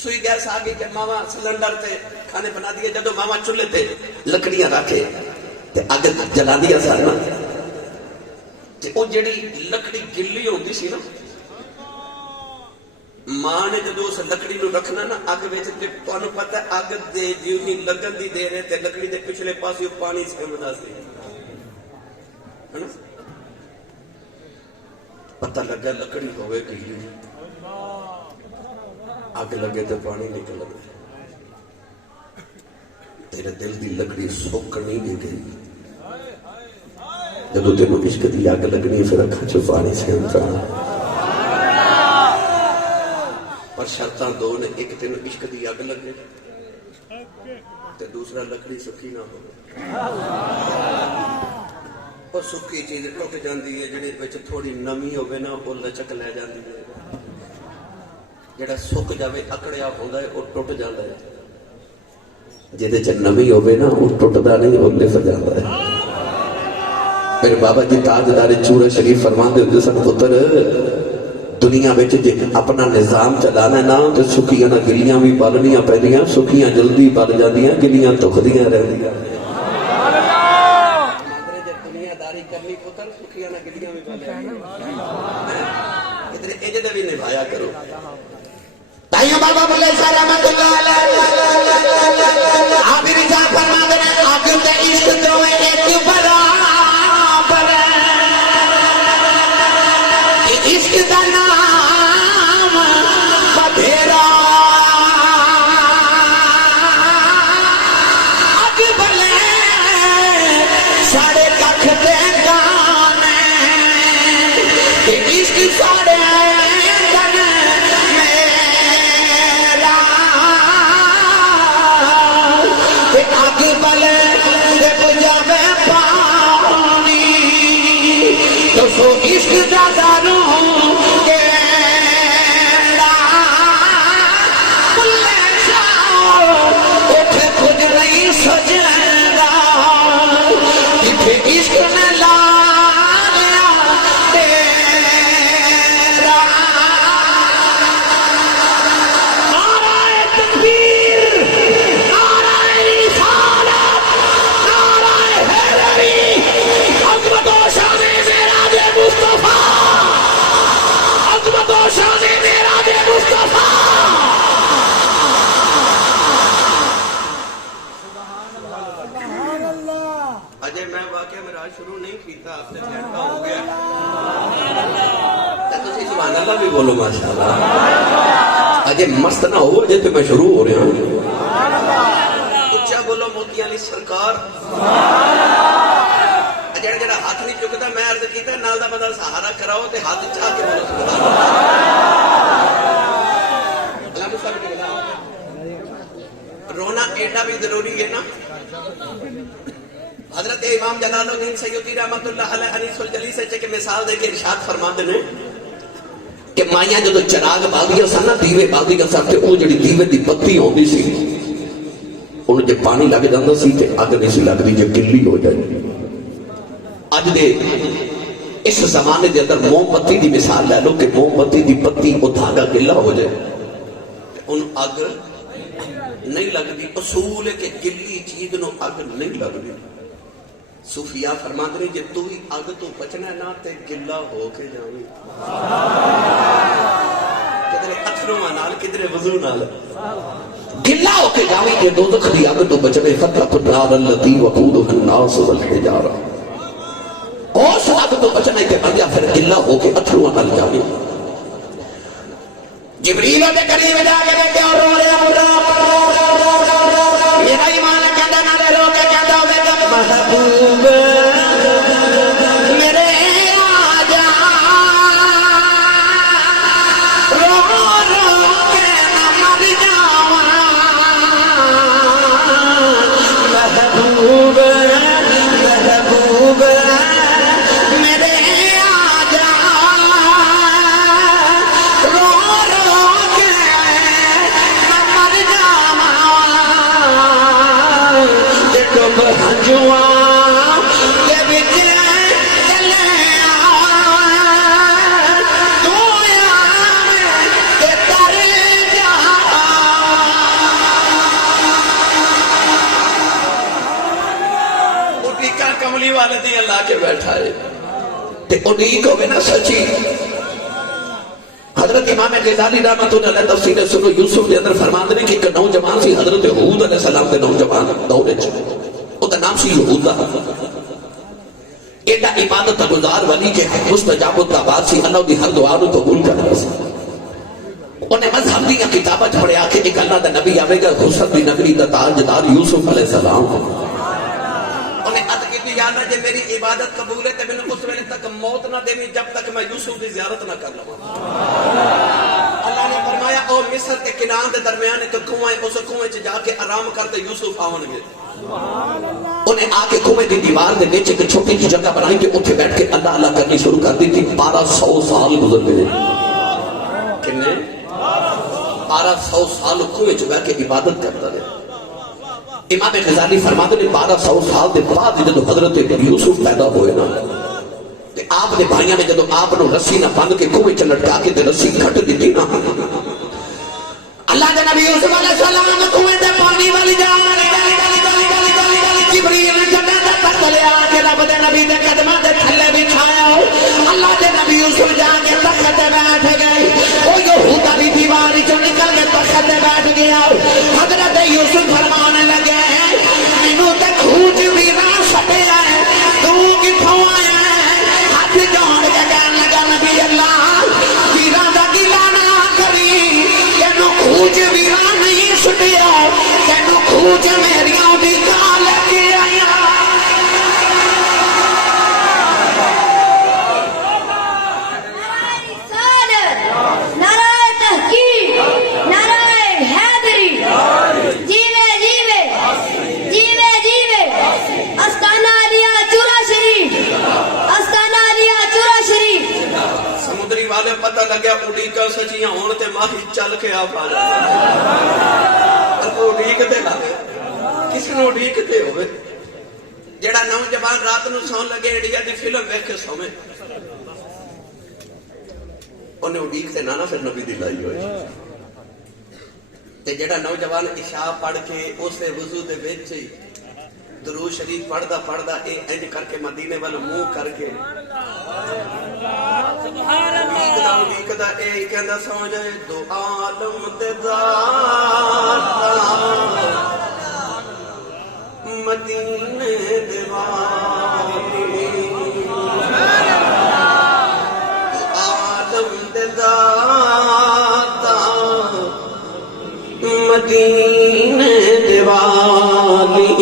سوئی گیس آ گئی کہ ماما سلنڈر تے کھانے بنا دیے. جدو ماما چولہے تے لکڑیاں رکھے تے اگ جلا دیا سارا تے او جڑی لکڑی گلی ہوندی سی نا ماں نے جدو اس لکڑی نو رکھنا نا اگ وچ تے تانوں پتہ اگ دے جیوں ہی لگن دی دیر ہے تے لکڑی دے پچھلے پاسے پانی سمدا سی ہے نا. پتہ لگا لکڑی ہوئے گئی اگ لگے تو پانی نکل گیا. تیرے دل دی لکڑی سوک نہیں دے گئی. جب تینوں عشق دی اگ لگنی پھر اکھاں چ پانی سیندا. پر شرطاں دو نے, ایک تینوں عشق دی اگ لگے تے دوسرا لکڑی سکی نہ ہو. اور سکی چیز ٹوٹ جاندی ہے جڑی وچ تھوڑی نمی ہوے نا او لچک لے جاندی ہے. جڑا سک جاوے اکڑیا ہوندا ہے او ٹوٹ جاندا ہے. جے دے چ نمی ہوے نا او ٹوٹدا نہیں او لف جاندا ہے. میرے بابا جی تاجدار چورا شریف فرماندے ہوندے سن پتر دنیا بچ جے اپنا نظام چلانا نا تو سکیاں نہ گلیاں بھی بالنیاں پیندیاں سکیاں جلدی بل جاندیاں گلیاں تخدیاں رہندیاں دنیا داری کرنی پتر سکیاں نہ گلیاں بھی بل جاندیاں اتنے اجدے بھی نبھایا کرو تائیوں بابا بلے سارا رحمت اللہ علیہ عابر جا فرماندے نے آگ تے عشق دوے ایک برابر کہ عشق دا نام بدھیرا آگ بلے ساڑے ککھ دے گانے کہ عشق ساڑے سو عشق دا داروں کے بلے جاؤ اٹھے خود نہیں سجدہ کتھے عشق نے لایا تیرا نعرہ تکبیر نعرہ رسالت نعرہ حیدری عظمت و شان مصطفیٰ عظمت و شان معراج مصطفیٰ اجے میں واقعہ میراج شروع نہیں کیتا ہفتے گھنٹہ ہو گیا تے تسی سبحان اللہ بھی بولو ماشاءاللہ اجے مست نہ ہو اجے تے میں شروع ہو رہا ہوں اچھا بولو موتیاں علی سرکار جڑا جڑا ہاتھ نہیں چکتا میں عرض کیتا نال دا بدل سہارا کراؤ تے ہاتھ چاہ کے بولو سبحان اللہ رونا ایڈا بھی ضروری ہے نا حضرت امام جلال الدین سیوطی رحمت اللہ علیہ انیس الجلیس سے کہ مثال دے کے ارشاد فرماندے نے کہ مائیاں جو چراغ باغیاں سن نا دیوے باغیاں سن تے او جڑی دیوے دی بتی ہوندی سی انہوں جے پانی لگ جاندا سی تے اگ نہیں سی لگدی جے گلی ہو جائے اج دے اس زمانے دے اندر موم بتی دی مثال لے لو کہ موم بتی دی پتی او دھاگا گلا ہو جائے ان اگ نہیں لگدی اصول ہے کہ گلی چیز نو اگ نہیں لگدی صوفیاء فرماندے نے جے تو ہی اگ تو بچنا نہ تے گلا ہو کے جاویں کدھر اتھروں نال کدھر وضو نال گلا ہو کے جاویں کہ دوزخ دی اگ تو بچنے فتح النار التي وقودها الناس والحجارہ اس اگ تو بچنے کے بندہ پھر گلا ہو کے اتھروں نال جاویں جبریل دے قریب جا کے دیکھے اور رو رہے میرا ایمان کہتا نہ دے رو کے کہتا ہوگا محبوب میرے آجا رو رو کے نہ مر جاواں محبوب محبوب میرے آجا رو رو کے نہ مر جاواں دیکھو بہنجواں کے بچ چلے آواں تو یار کے تر جاواں اٹھیکا کملی والے دی اللہ کے بیٹھا ہے تے اٹھیک ہوگے نا سچی حضرت امام غزالی رحمت اللہ علیہ تفسیر سنو یوسف دے اندر فرماندے نے کہ ایک نوجوان سی حضرت ہود علیہ السلام دے نوجوان دورے چ او دا نام سی یہودا ایڈا عبادت گزار ولی کہ مستجاب الدعوات سی اللہ دی ہر دعا نو قبول کردا سی انہیں مذہب دی کتاباں پڑھیا کہ ایک اللہ دا نبی آوے گا حسن دی نگری دا تاجدار یوسف علیہ السلام انہیں عد کی یاد ہے جے میری عبادت قبول ہے تے میں اس ویلے تک موت نہ دینی جب تک میں یوسف دی زیارت نہ کر لواں اللہ نے فرمایا او مصر تے کنعان دے درمیان ایک کنواں ہے اس کنویں چ جا کے آرام کرتے یوسف آون گے انہیں آ کے کنویں دی دیوار دے نیچے ایک چھوٹی سی جگہ بنائی کہ اوتھے بیٹھ کے اللہ اللہ کرنی شروع کر دی تھی 1200 سال گزر گئے کنے 1200 سال کنویں چ بیٹھ کے عبادت کرتا رہا امام غزالی فرماتے ہیں 1200 سال دے بعد جدو حضرت یوسف پیدا ہوئے نا تے آپ دے بھائیاں نے جدو آپ نو رسی نہ بند کے کوے چ لٹکا کے تے رسی کٹ دیتی نا اللہ دے نبی یوسف علیہ السلام کوے تے پانی والی جا جبریل جنت دا تخت لے آ کے رب دے نبی دے قدماں دے تھلے بچھایا اللہ دے نبی یوسف جا کے تخت تے بیٹھ گئے او یہودا دی دیوار چوں نکل کے تخت تے بیٹھ گیا حضرت یوسف فرمانے لگے مینوں تے کھوج بھی نہ سٹیا تو کتھوں آیا ہاتھ جوڑ کے کہن لگا نبی اللہ ویراں دا گلا نہ کری تینوں کھوج بھی نہیں سٹیا تینوں کھوج میریاں دی گال کے آیا پتہ لگیا اڈیکا سچیاں ہون تے ماہی چل کے آپ آ جائے اڈیکتے لگے کس نے اڈیکتے ہوئے جڑا نوجوان رات نو سون لگے انڈیا دی فلم ویکھ کے سویں انہیں اڈیکتے نانا پھر نبی دی لائی ہوئی تے جڑا نوجوان عشاء پڑھ کے اسے وضو دے وچ درود شریف پڑھدا پڑھدا اے انج کر کے مدینے والا منہ کر کے سبحان اللہ اڈیکدا اے کہندا سو جائے دو عالم دے ذات مدینے دے والی عالم دے ذات مدینے دے والی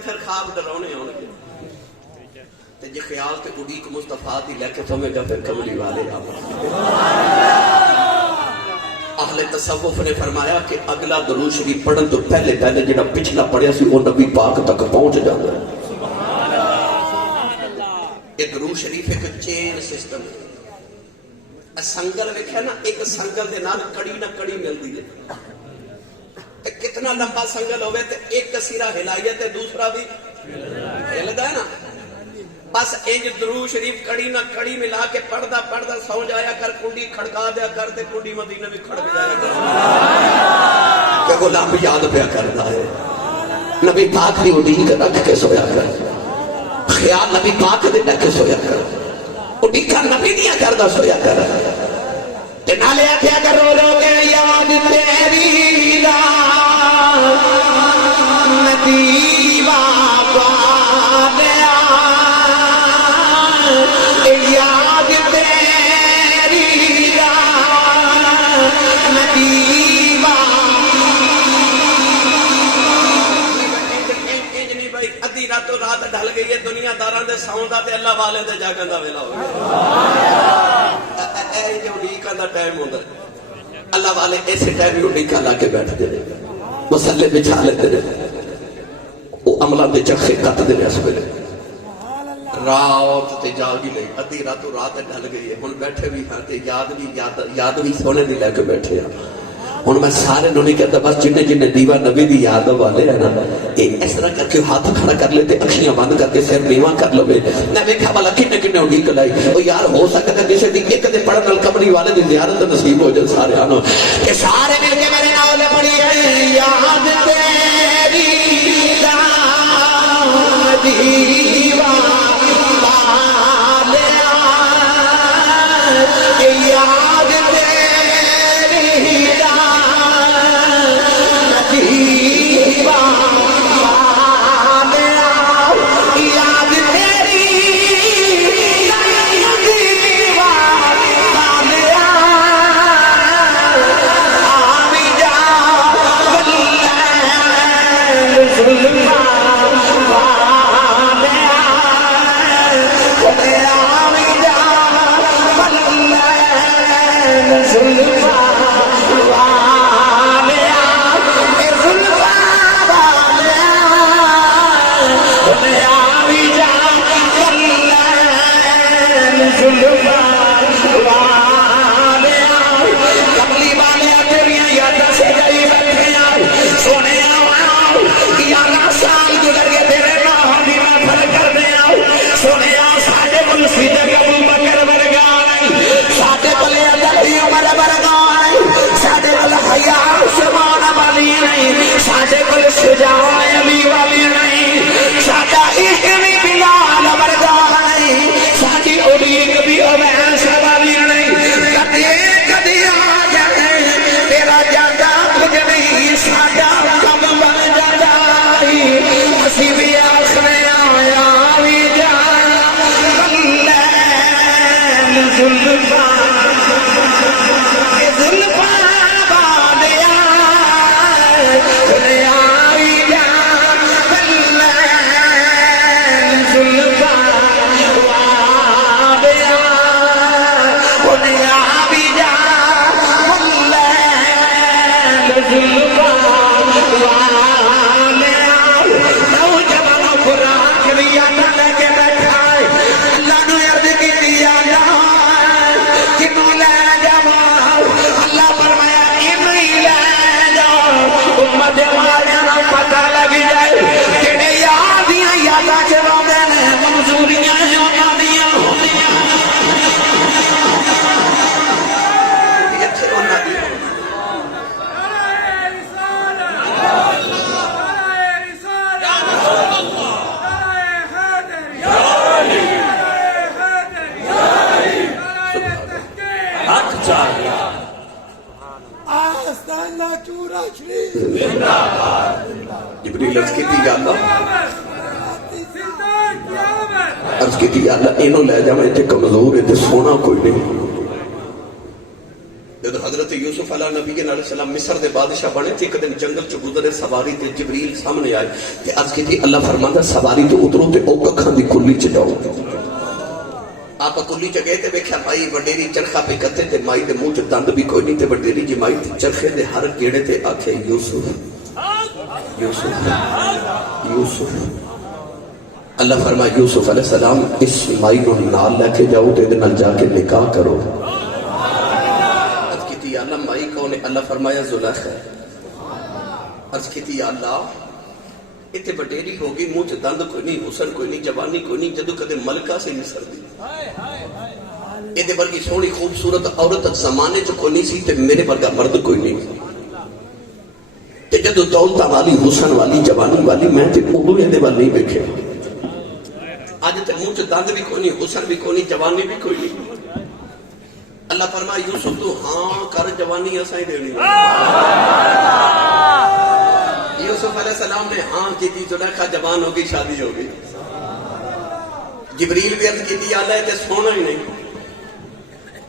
پھر خواب ڈراؤنے ہوں گے جی خیال تے اڈیک مصطفیٰ دی لے کے سمجھ گا پھر کملی والے اہل تصوف نے فرمایا کہ اگلا درود شریف پڑھن تو پہلے جڑا پچھلا پڑھیا سی وہ نبی پاک تک پہنچ جاتا ہے یہ درود شریف ایک چین سسٹم ہے سنگل ویکھیا نا ایک سنگل دے نال کڑی نہ کڑی ملدی ہے کتنا لمبا سنگل ہوئے تو ایک سیرہ ہلائیے تو دوسرا بھی ہلدا ہے نا بس انج درود شریف کڑی نہ کڑی ملا کے پڑھدا پڑھدا سو جایا کر کنڈی کھڑکا دیا کر تے کنڈی مدینہ بھی کھڑک جایا کر کہ غلام یاد پیا کرتا ہے نبی پاک دی اڈیک رکھ کے سویا کر خیال نبی پاک دے رکھ کے سویا کر اڈیکا نبی دیا کردا سویا کر تے نالے آکھیا کر رو رو کے یاد تیری ندی بابا دیا یاد تیری ندی بھائی ادھی راتوں رات ڈھل گئی ہے دنیا داراں دے ساؤں دا تے اللہ والے دے جاگن دا ویلا ہو گیا اے جو اڈیکاں دا ٹائم ہوندا اللہ والے ایسے ٹائم اڈیکاں لا کے بیٹھتے ہیں مسلے بچھا لیتے ہیں وہ عملہ دے چکھے کت دے اس ویلے رات تے جاگی لئی ادھی راتوں رات ڈھل گئی ہے ہن بیٹھے بھی ہاں تے یاد بھی سونے دی لے کے بیٹھے ہیں ہن میں سارے نوں نہیں کہتا بس جن جن دیوا نبی دی یاد والے ہیں نا اس طرح کر کے ہاتھ کھڑا کر لیتے اکھیاں بند کر کے سر نیواں کر لوے میں ویکھا والا کنے کنے اڈیک لائی او یار ہو سکتا کسی دی ایک دے پڑھن نال کملی والے دی زیارت نصیب ہو جائے سارے نوں کہ سارے مل کے میرے نال پڑھی ہے یاد تیری دیوا والے یاد زلفا والیا اے زلفا والیا بھی جا کلین زلفا والیا کملی والیا تیریاں یاداں سے گئی بیٹھیاں سونے یارہ سال گزر کے تیرے نام دی محفل کر دیا سونے ساڈے کول صدیق ابو بکر ورگا نہیں ساڈے کول علی عمر ورگا نہیں ساڈے کول حیا عثمان والی نہیں ساڈے کول شجاع علی والی نہیں ساڈا عشق بھی بلال ورگا نہیں ساڈی اڑیق بھی اویس والی نہیں کدے کدے آ جائے تیرا جانا کچھ نہیں ساڈا کم بن جاتا اسی بھی آخنے آیا بھی جا کلین زلفا زلفا والیا کلیا بھی جا کلین زلفا والیا کلیا بھی جا کلین زلفا والیا نوجوانوں خوراک لیا نہ لے کے بیٹھا ہے اللہ نے عرض کی دیا کنوں لے جاؤ اللہ فرمایا انہوں ہی لے جاؤ امت والیاں نوں پتہ لگ جائے جڑے یادیاں یاداں چلاوندے نے منظوریاں انہاں دیاں ਇੱਥੇ ਉਹਨਾਂ ਦੀ جبریل عرض کی یا اللہ عرض کی یا اللہ انہوں لے جاؤں اتنے کمزور اتنے سونا کوئی نہیں جب حضرت یوسف علیہ نبی علیہ السلام مصر دے بادشاہ بنے تھے ایک دن جنگل چ گزرے سواری تے جبریل سامنے آئے تے عرض کی اللہ فرماندا سواری تو اترو تے او ککھاں دی کلی چ جاؤ آپ کلی چ گئے تے ویکھیا بھائی وڈیری چرخا پہ کتے تے مائی دے منہ چ دند بھی کوئی نہیں تے وڈیری جی مائی تے چرخے دے ہر گیڑے تے آکھے یوسف یوسف یوسف اللہ فرمایا یوسف علیہ السلام اس مائی نو نال لے کے جاؤ تے دے نال جا کے نکاح کرو عرض کیتی یا اللہ مائی کون ہے اللہ فرمایا زلیخا عرض کیتی یا اللہ اتنے وڈیری ہوگی منہ چ دند کوئی نہیں حسن کوئی نہیں جوانی کوئی نہیں جدو کدے ملکہ سے مصر دی ادھے ورگی سونی خوبصورت عورت زمانے چ کوئی نہیں سی تے میرے ورگا مرد کوئی نہیں تے جدو دولت والی حسن والی جوانی والی میں تے اودوں ادھے ول نہیں ویکھے اج تے منہ چ دند بھی کوئی نہیں حسن بھی کوئی نہیں جوانی بھی کوئی نہیں اللہ فرمایا یوسف تو ہاں کر جوانی اساں دینی یوسف علیہ السلام نے ہاں کی تھی زلیخا جوان ہوگی شادی ہوگی جبریل بھی عرض کی تھی اللہ تے سونا ہی نہیں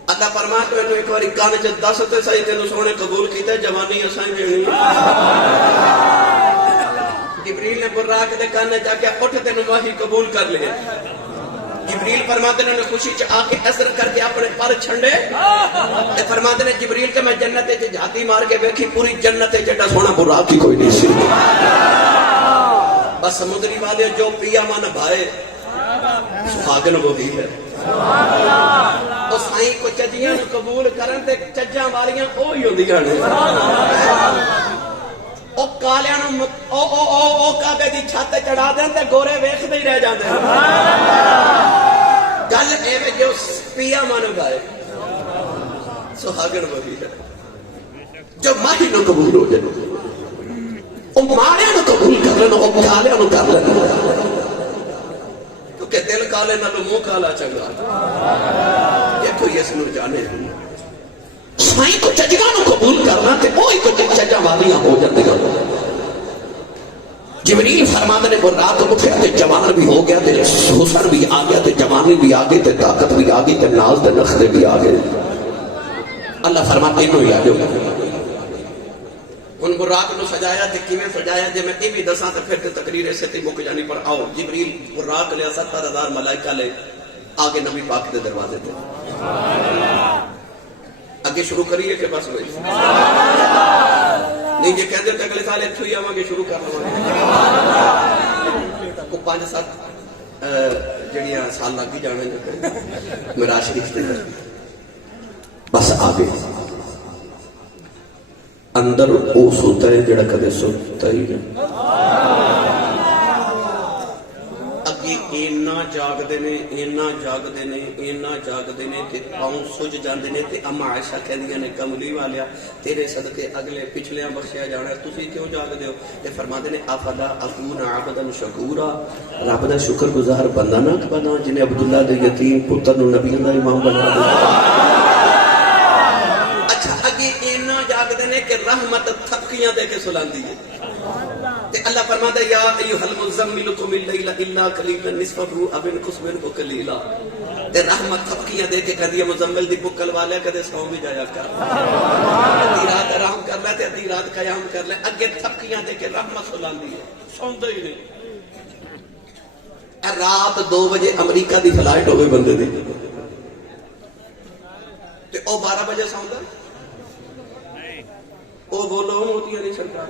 اللہ فرمایا تو انہوں ایک بار کان چ دس تے صحیح تینوں سونے قبول کیتا جوانی اساں دینی جبریل نے براق دے کان جا کے اٹھ تینوں ماہی قبول کر لیا جبریل فرماتے نے خوشی چ آ کے اثر کر کے اپنے پر چھنڈے تے فرماتے نے جبریل کہ میں جنت وچ جھاتی مار کے ویکھی پوری جنت جڑا سونا براق ہی کوئی نہیں سی بس سمندری والے جو پیا من بھائے سہاگن وہی ہے او سائیں کو چجیاں نو قبول کرن تے چجاں والیاں اوہی ہوندیاں نے او کالیاں نو او کعبے دی چھت چڑھا دین تے گورے ویکھدے ہی رہ جاندے گل ایویں جو پیا من بھائے سہاگن وہی ہے جو ماہی نو قبول ہو جائے او ماڑے نو قبول کر لینو او کالے نو کر لینو کیونکہ دل کالے نالو منہ کالا چنگا یہ کوئی اس نو جانے سائیں کو چجگاں نو قبول کرنا تے وہی کو چجا والیاں ہو جاندے گا جبریل فرماتے نے وہ رات اٹھیا تے جوان بھی ہو گیا تے حسن بھی آ گیا تے جوانی بھی آ گئی تے طاقت بھی آ گئی تے ناز تے نخرے بھی آ گئے اللہ فرماتے انہوں ہی آ جاؤ ان براق نو سجایا تے کیویں سجایا جے میں ایویں دساں تے پھر تے تقریر ایسے تے مک جانی پر آؤ جبریل براق لے 70,000 ملائکہ لے آگے نبی پاک دے دروازے تے اگے اگے شروع کریے کہ بس ہوئی نہیں جی کہہ دے تو اگلے سال اتو ہی آواں گے شروع کر لواں کو 5-7 جڑیاں سال لگ ہی جانے معراج شریف دے بس آگے اندر وہ سوتا ہے جڑا کدے سوتا ہی نہیں اگے اینا جاگدے نے اینا جاگدے نے اینا جاگدے نے تے پاؤں سج جاندے نے تے اما عائشہ کہندیاں نے کملی والیا تیرے صدقے اگلے پچھلیاں بخشیا جانا ہے تسی کیوں جاگدے ہو تے فرماندے نے افلا اکون عبدا شکورا رب دا شکر گزار بندہ نہ بنا جنہیں عبداللہ دے یتیم پتر نو نبیوں دا امام بنا دیا جاگدے نے کہ رحمت تھپکیاں دے کے سلاندی ہے تے اللہ فرماتا ہے یا ایھا المزمل قم اللیل الا قلیلا نصفہ او انقص منہ قلیلا تے رحمت تھپکیاں دے کے کہندی ہے مزمل دی بکل والے کدے سو بھی جایا کر ادھی رات آرام کر لے تے ادھی رات قیام کر لے اگے تھپکیاں دے کے رحمت سلاندی ہے سوندا ہی نہیں رات 2 بجے امریکہ دی فلائٹ ہوے بندے دی تے او 12 بجے سوندا وہ بولو موتیاں نہیں سرکار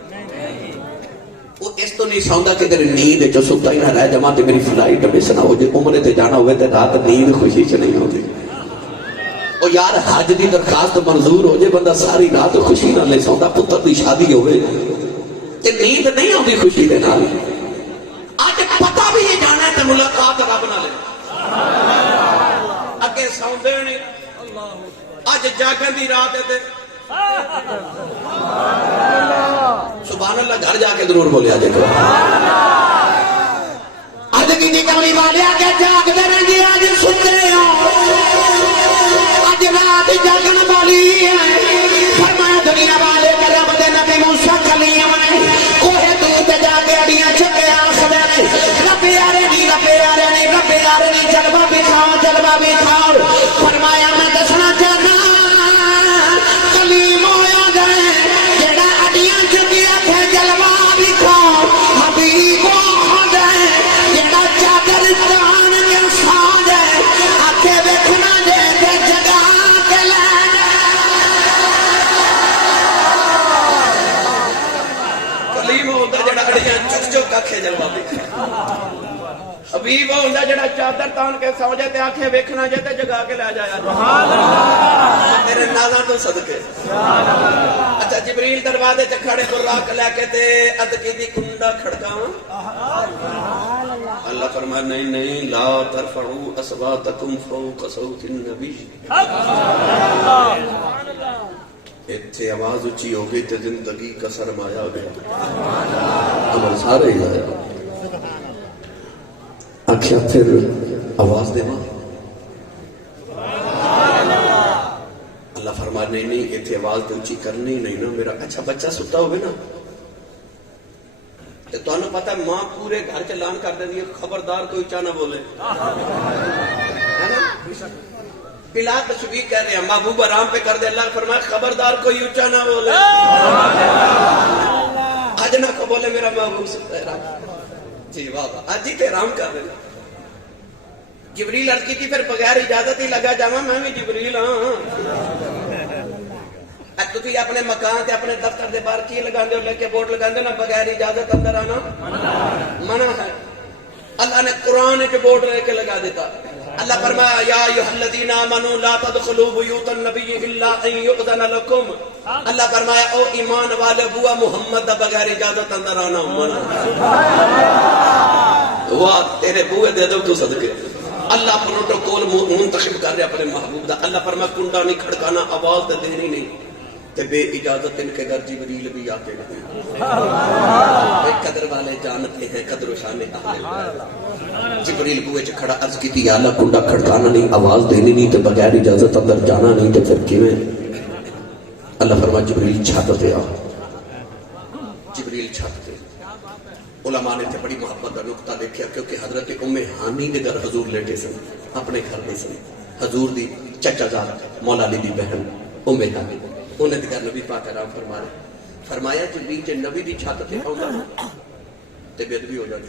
وہ اس تو نہیں سوندا کہ اگر نیند جو ستا ہی نہ رہ جاواں تے میری فلائٹ مس نہ ہو جائے عمرے تے جانا ہوئے تے رات نیند خوشی چ نہیں ہوتی او یار حج دی درخواست منظور ہو جائے بندہ ساری رات خوشی نہ لے سوندا پتر دی شادی ہوئے تے نیند نہیں آتی خوشی دے نال اج پتہ بھی یہ جانا ہے تے ملاقات رب نال اگے سوندے نہیں اج جاگن دی رات ہے تے سبحان اللہ گھر جا کے ضرور بولیا جائے تو اج کی کملی والے آ کے جاگ دے رہے جی اج ستے ہو اج رات جاگن والی ہے فرمایا دنیا والے کے رب دے نبی موسیٰ کلیم نے کوہ دور تے جا کے اڑیاں چکے آخر نے رب یارے نہیں رب یارے نہیں رب یارے نہیں جلوہ بھی کھاؤ جلوہ بھی کھاؤ فرمایا میں دسنا چاہنا کلیم ہویا گئے جڑا اڑیاں چکیا تھے جلوہ بھی کھاؤ حبیب ہو گئے جڑا چادر تان کے سا جائے آکے دیکھنا جے تے جگہ کے لے کلیم ہوتا جڑا اڑیاں چک چک آکھے جلوہ بھی کھاؤ حبیب ہوتا جڑا چادر تان کے سو جائے تے آکھے ویکھنا جے تے جگہ کے لے جایا تیرے نازاں تو صدقے اچھا جبریل دروازے تے کھڑے براق لے کے تے ادکی دی کنڈا کھڑکاواں اللہ فرمایا نہیں نہیں لا ترفعوا اصواتکم فوق صوت النبی اتھے آواز اچھی ہو گئی تے زندگی کا سرمایہ گیا عمل سارے ہی آیا آکھیا پھر آواز دے ماں اللہ فرما نہیں نہیں اتھے آواز تو اچھی کرنی نہیں نا میرا اچھا بچہ ستا ہوئے نا تو انہوں پتا ہے ماں پورے گھر کے لان کر دے دی خبردار کوئی اچھا نہ بولے بلاد تشبیح کہہ رہے ہیں محبوب آرام پہ کر دے اللہ فرمائے خبردار کوئی اچھا نہ بولے آج نہ کو بولے میرا محبوب ستا ہے جی واہ آج ہی تیرام کر رہے جبریل عرض کی تھی پھر بغیر اجازت ہی لگا جاواں میں بھی جبریل ہاں تھی اپنے مکان تے اپنے دفتر دے باہر کی لگا دے لے کے بورڈ لگا دے نا بغیر اجازت اندر آنا منع ہے اللہ نے قرآن کے بورڈ لے کے لگا دیتا اللہ فرمایا یا ایھا الذین آمنوا لا تدخلوا بیوت النبی الا ان یؤذن لکم اللہ فرمایا او ایمان والے بوا محمد دا بغیر اجازت اندر آنا منع واہ تیرے بوئے دے دو تو صدقے اللہ پروٹوکول منتخب کر رہے اپنے محبوب دا اللہ فرمایا کنڈا نہیں کھڑکانا آواز دے دینی نہیں تے بے اجازت ان کے گھر جبریل بھی آتے نہیں قدر والے جانتے ہیں قدر و شان اہل جبریل بوئے چ کھڑا عرض کی تھی یا اللہ کنڈا کھڑکانا نہیں آواز دینی نہیں تے بغیر اجازت اندر جانا نہیں تے پھر کیویں اللہ فرمایا جبریل چھت تے آ جبریل چھت تے علماء نے بڑی محبت کا نقطہ دیکھا کیونکہ حضرت ام ہانی کے گھر حضور لیٹے سن اپنے گھر دے سن حضور دی چچا زاد مولا علی دی بہن ام ہانی انہیں دی گھر نبی پاک آرام فرما رہے فرمایا جبریل جے نبی دی چھت تے آوندا تے بے ادبی ہو جاتی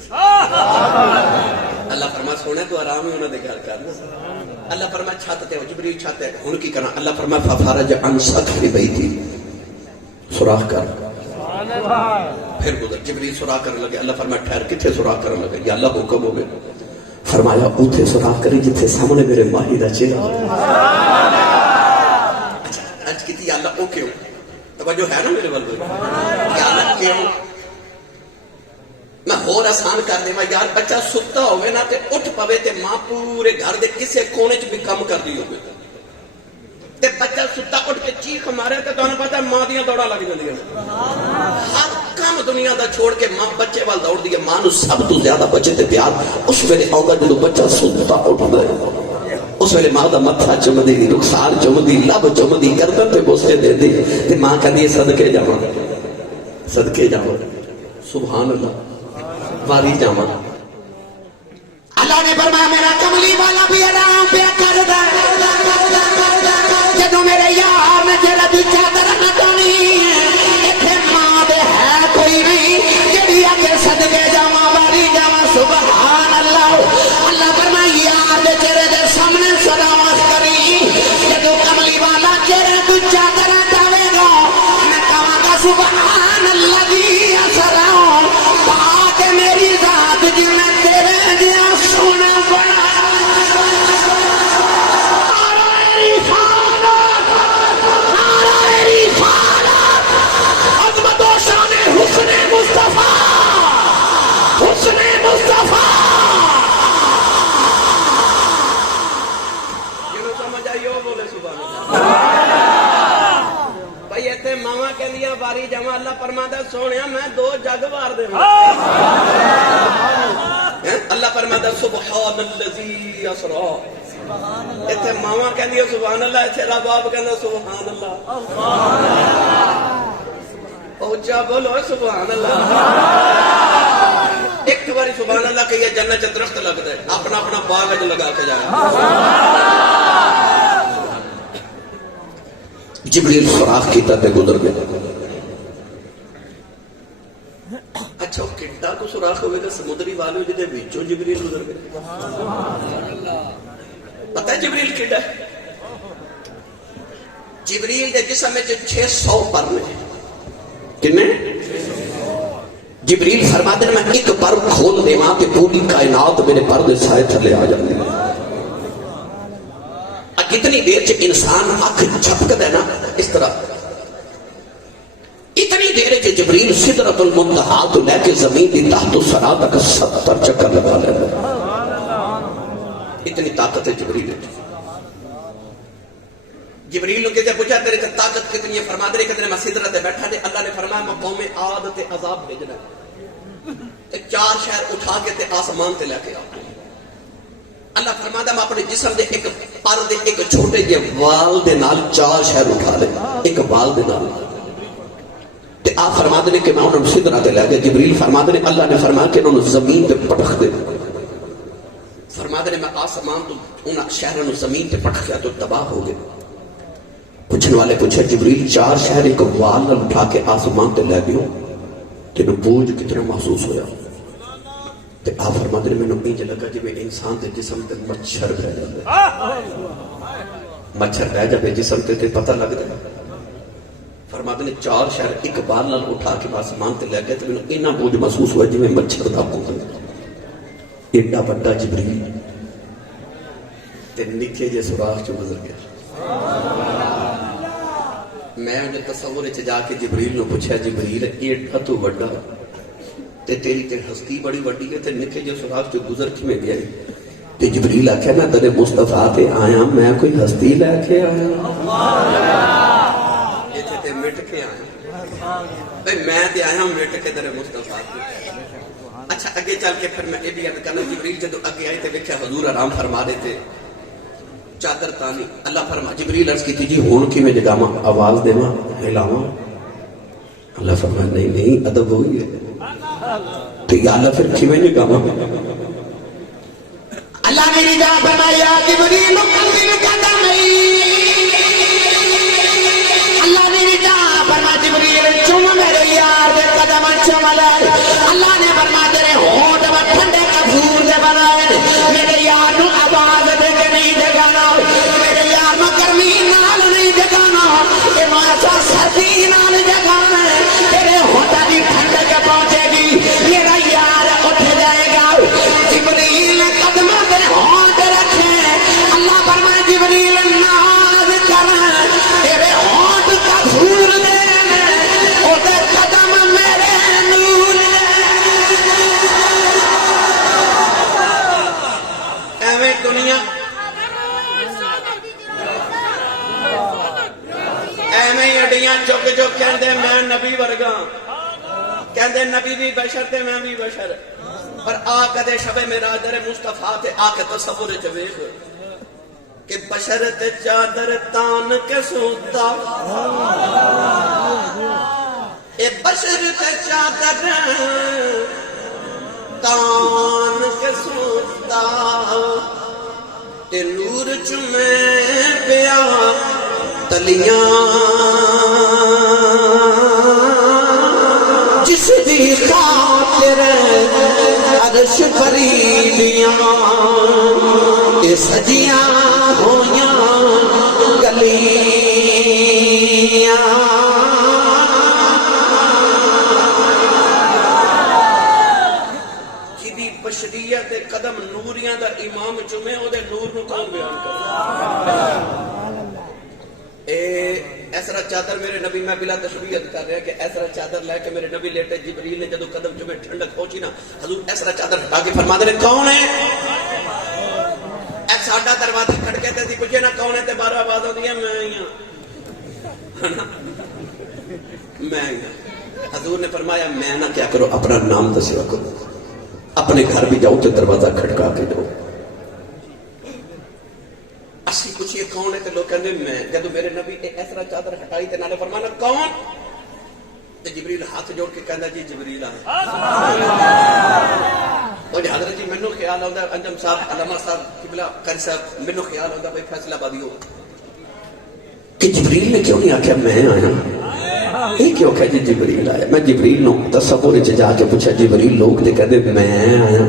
اللہ فرما سونے تو آرام ہی انہاں دے گھر کرنا اللہ فرمایا چھت تے جبریل چھت تے ہن کی کرنا اللہ فرمایا ففرج عن سقف بیتی سوراخ کر پھر گزر جبریل سوراخ کرنے لگے اللہ فرمایا ٹھہر کتھے سوراخ کرنے لگے یا اللہ حکم ہو گیا فرمایا اوتھے سوراخ کری جتھے سامنے میرے ماہی دا چہرہ اج کیتی یا اللہ او کیوں توجہ ہے نا میرے والے یا اللہ کیوں میں اور آسان کر دے یار بچہ ستا ہوئے نا تے اٹھ پوے تے ماں پورے گھر دے کسے کونے چ بھی کم کر دی ہوئے تے بچہ ستا اٹھ کے چیخ مارے تے تانوں پتہ ہے ماں دیاں دوڑا لگ جاندیاں ہر کام دنیا دا چھوڑ کے ماں بچے وال دوڑ دی ہے ماں نو سب تو زیادہ بچے تے پیار اس ویلے آوندا جدوں بچہ ستا اٹھدا ہے اس ویلے ماں دا متھا چمدی رخسار چمدی لب چمدی گردن تے بوسے دیندی تے ماں کہندی صدقے جاواں سبحان اللہ واری جاواں اللہ نے فرمایا میرا کملی والا بھی آرام پہ کردا جدوں میرے یار نے جڑا دی چادر ہٹانی ایتھے ماں دے ہے کوئی نہیں جڑی اگے صدقے جاواں واری جاواں سبحان اللہ اللہ فرمایا یار دے چہرے دے سامنے سلامت کری جدوں کملی والا چہرے دی چادر ہٹاوے گا میں کہاں گا سبحان اللہ دی اسرا پاک میری ذات جی میں تیرے جیا سونا بنا واری جاواں اللہ فرماتا سونیا میں دو جگ وار دے اللہ فرماتا سبحان الذی اسرا ایتھے ماواں کہندی سبحان اللہ ایتھے رب آپ کہندا سبحان اللہ اونچا بولو سبحان اللہ ایک باری سبحان اللہ کہیے جنت چ درخت لگدا ہے اپنا اپنا باغ وچ لگا کے جائے جبریل سوراخ کیتا تے گزر گیا اچھا کڈا کو سوراخ ہوئے گا سمندری والو جدے وچوں جبریل گزر گئے پتہ ہے جبریل کڈا ہے جبریل دے جسم وچ 600 پر نے کنے جبریل فرماتے ہیں میں ایک پر کھول دیواں کہ پوری کائنات میرے پر دے سائے تھلے آ جاندی کتنی دیر چ انسان اکھ جھپکدا ہے نا اس طرح اتنی دیر چ جبریل سدرۃ المنتہا تو لے کے زمین دی تحت الثری تک 70 چکر لگا لیتا اتنی طاقت ہے جبریل جبریل نے کہتے پوچھا تیرے تے طاقت کتنی ہے فرما دے کہ میں سدرۃ تے بیٹھا تے اللہ نے فرمایا میں قوم عاد تے عذاب بھیجنا تے 4 شہر اٹھا کے تے آسمان تے لے کے آؤ اللہ فرماتا میں اپنے جسم دے ایک پر دے ایک چھوٹے جے وال دے نال 4 شہر اٹھا لے ایک وال دے نال تے آپ فرماتے نے کہ میں انہوں سدرہ تے لے گئے جبریل فرماتے نے اللہ نے فرمایا کہ انہوں زمین تے پٹخ دے فرماتے نے میں آسمان تو انہوں شہروں زمین تے پٹخ گیا تو تباہ ہو گئے پوچھنے والے پوچھے جبریل 4 شہر ایک وال نال اٹھا کے آسمان تے لے گئے تینوں بوجھ کتنا محسوس ہویا تے آپ فرماتے نے میں نے انج لگا جی میں انسان دے جسم تے مچھر بہ جاندے مچھر بہ جاندے جسم تے پتہ لگدا ہے فرماتے نے 4 شہر ایک بار نال اٹھا کے آسمان تے لے گئے تے میں اتنا بوجھ محسوس ہوا جی میں مچھر دا کوتا ایڈا بڑا جبریل تے نکھے جے سوراخ چ گزر گیا میں انہیں تصور چ جا کے جبریل نو پوچھا جبریل ایڈا تو بڑا تے تیری تے ہستی بڑی وڈی ہے تے نکھے جو سوراخ جو گزر کیویں گیا تے جبریل آکھیا میں تیرے مصطفیٰ تے آیا میں کوئی ہستی لے کے آیا ایتھے تے مٹ کے آیا بھئی میں تے آیا مٹ کے تیرے مصطفیٰ تے اچھا اگے چل کے پھر میں یہ بھی عرض کرنا جبریل جدو اگے آئے تے ویکھیا حضور آرام فرما دے تے چادر تانی اللہ فرما جبریل عرض کی تھی جی ہون کی میں جگہ آواز دیواں ہلاواں اللہ فرمایا نہیں نہیں ادب ہوئی ہے تو یا اللہ پھر کھویں نہیں کہا اللہ نے ندا فرمایا جبریل قلبی قدم اللہ نے ندا فرمایا جبریل چم میرے یار دے قدم چم لے اللہ نے فرمایا تیرے ہونٹ و ٹھنڈے کھجور دے بنائے میرے یار نو آواز دے کے نہیں دے گانا ایویں اڈیاں چک چک کہندے میں نبی ورگا کہندے نبی بھی بشر تے میں بھی بشر پر آ کدے شب معراج در مصطفیٰ تے آ کے تصور وچ ویکھ کہ بشر تے چادر تان کے سوتا اے بشر تے چادر تان کے سوتا تے نور چمے پیا تلیاں جس دی خاطر عرش فریدیاں اے سجیاں ہویاں گلیاں جدی بشریت دے قدم نوریاں دا امام چومے او دے نور نو کون بیان کر ایسرا چادر میرے نبی میں بلا تشبیہت کر رہا کہ ایسرا چادر لے کے میرے نبی لیٹے جبریل نے جدو قدم چومے ٹھنڈک پہنچی نا حضور ایسرا چادر ہٹا کے فرما دے کون ہے ایک ساڈا دروازہ کھڑکے تے سی پوچھے نا کون ہے تے 12 آواز ہوندی ہے میں ہی ہاں میں ہی ہاں حضور نے فرمایا میں نہ کیا کرو اپنا نام دسیا کرو اپنے گھر بھی جاؤ تو دروازہ کھڑکا کے جاؤ اسی پوچھئے کون ہے تے لوگ کہندے میں جدو میرے نبی ایسرا چادر ہٹائی تے نالے فرمانا کون تے جبریل ہاتھ جوڑ کے کہندا جی جبریل آئے اور حضرت جی مینوں خیال آوندا انجم صاحب علامہ صاحب قبلہ قاری صاحب مینوں خیال آوندا بھائی فیصلہ بادی ہو کہ جبریل نے کیوں نہیں آکھیا میں آیا یہ کیوں کہ جی جبریل آیا میں جبریل نو تصور وچ جا کے پوچھا جبریل لوگ تے کہندے میں آیا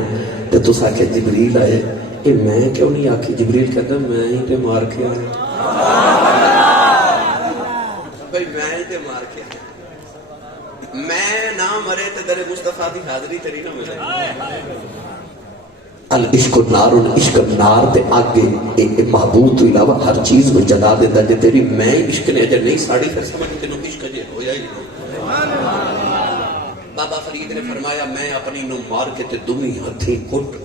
تے تساں کہ جبریل آئے یہ میں کیوں نہیں آکھی جبریل کہتا میں ہی تے مار کے آیا بھائی میں ہی تے مار کے آیا میں نہ مرے تے در مصطفیٰ دی حاضری تیری نہ ملے العشق نار عشق نار تے آگے محبوب تو علاوہ ہر چیز کو جلا دیتا جے تیری میں عشق نے اجر نہیں ساڑی پھر سمجھ تینوں عشق جے ہویا ہی نہیں بابا فرید نے فرمایا میں اپنی نو مار کے تے دمی ہتھی کٹ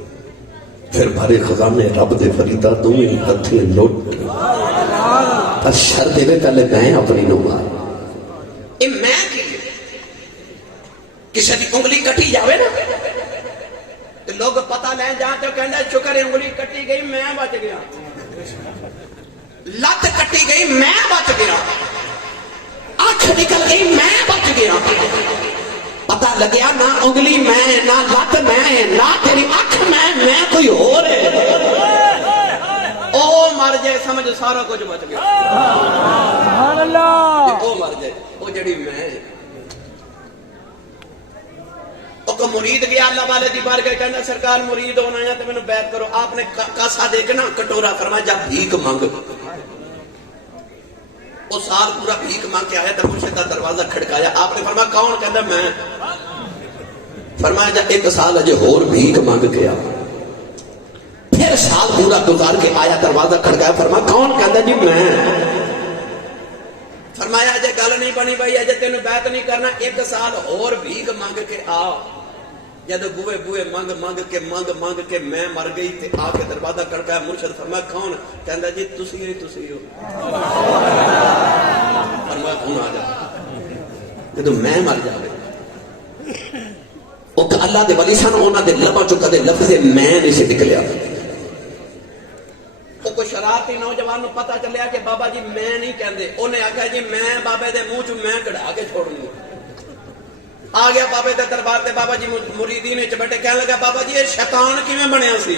پھر بھارے خزانے رب دے فریدہ دمی ہتھی لٹ پر شر دے پہلے میں اپنی نو مار اے میں کی کسی دی انگلی کٹی جاوے نا تو لوگ پتہ لیں جہاں تو کہنا شکر ہے انگلی کٹی گئی میں بچ گیا لت کٹی گئی میں بچ گیا آنکھ نکل گئی میں بچ گیا پتہ لگیا نہ انگلی میں نہ لت میں نہ تیری آنکھ میں کوئی ہو رہے او مر جائے سمجھ سارا کچھ بچ گیا او مر جائے او جڑی میں کو مرید گیا اللہ والے دی بار گئے کہنا سرکار مرید ہونا ہے تو میں نے بیعت کرو آپ نے کاسا دے کے نا کٹورا فرمایا جا بھیک مانگ وہ سال پورا بھیک مانگ کے آیا تو مرشد کا دروازہ کھڑکایا آپ نے فرمایا کون کہتا میں فرمایا جا ایک سال اجے اور بھیک مانگ کے آ پھر سال پورا گزار کے آیا دروازہ کھڑکایا فرمایا کون کہتا جی میں فرمایا اجے گل نہیں بنی بھائی اجے تینوں بیعت نہیں کرنا ایک سال اور بھیک مانگ کے آ جب بوئے بوئے مانگ کے میں مر گئی تے آ کے دروازہ کھڑکایا مرشد فرمایا کون کہندا جی تسی ہو فرمایا ہن آ جا جدوں میں مر جاوے او اللہ دے ولی سن انہاں دے لباں چوں کدے لفظ میں نہیں سے نکلیا او کوئی شرارتی نوجوان نو پتہ چلیا کہ بابا جی میں نہیں کہندے اونے آکھیا جی میں بابے دے منہ چوں میں کڈھا کے چھوڑنی آ گیا بابے دے دربار تے بابا جی مریدین وچ بیٹھے کہنے لگا بابا جی یہ شیطان کیویں بنیا سی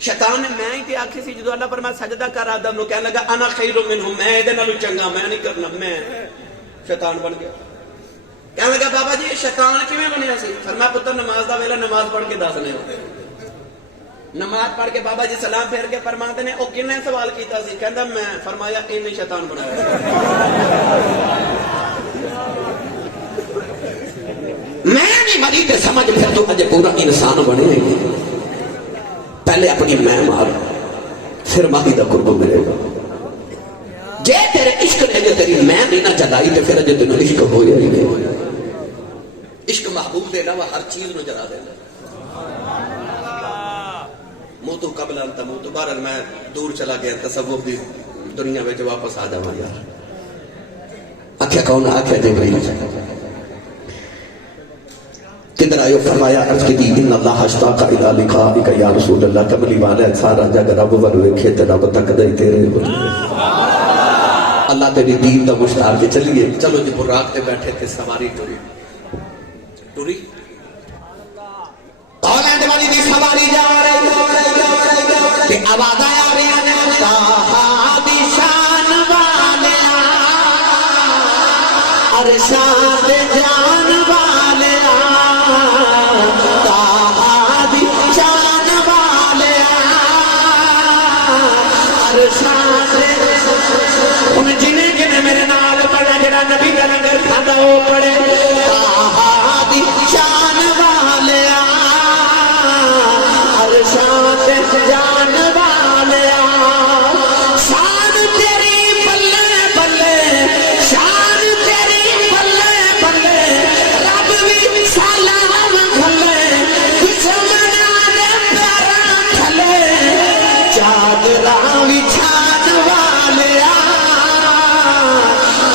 شیطان نے میں ہی تے آکھی سی جدوں اللہ پر میں سجدہ کر آدم نو کہنے لگا انا خیر منہ میں دے نالوں چنگا میں نہیں کرنا میں شیطان بن گیا کہنے لگا بابا جی یہ شیطان کیویں بنیا سی فرمایا پتر نماز دا ویلا نماز پڑھ کے دسنے نماز پڑھ کے بابا جی سلام پھیر کے فرماتے نے او کنے سوال کیتا سی کہندا میں فرمایا انہیں شیطان بنایا میں نہیں مری تے سمجھ پھر تو اجے پورا انسان بنے گی پہلے اپنی میں مار پھر ماہی دا قرب ملے گا جے تیرے عشق نے جو تیری میں نہیں نہ جلائی تے پھر اجے تینوں عشق ہویا ہی نہیں عشق محبوب دے علاوہ ہر چیز نو جلا دینا موتو قبل ان تموتو بہرحال میں دور چلا گیا تصوف دی دنیا میں واپس آ جاواں یار. آخیا کون؟ آخیا جبرائیل. کدھر آئے؟ فرمایا عرض کی ان اللہ اشتاق الی لقائک یا رسول اللہ. کملی والا سارا جگ رب ور ویکھے تے رب تکدا ہی تیرے بندے. اللہ تیری دین دا مشتاق. چلیے چلو جی براق تے بیٹھے تے سواری ٹری ٹری اولاد والی دی سواری جا رہی تے آواز آ رہی ہے تاہا دی شان والیا ارشاد جان والیا تاہا دی شان والیا ارشاد. ان جنہیں جنہیں میرے نال پڑھا جڑا نبی کا لنگر کھاتا وہ پڑھے تاہا دی شان والیا ارشاد جان والیا. شان تیری بلے بلے شان تیری بلے بلے رب بھی سلام کھلے دشمناں دے پیراں تھلے چادراں وی چھان والیا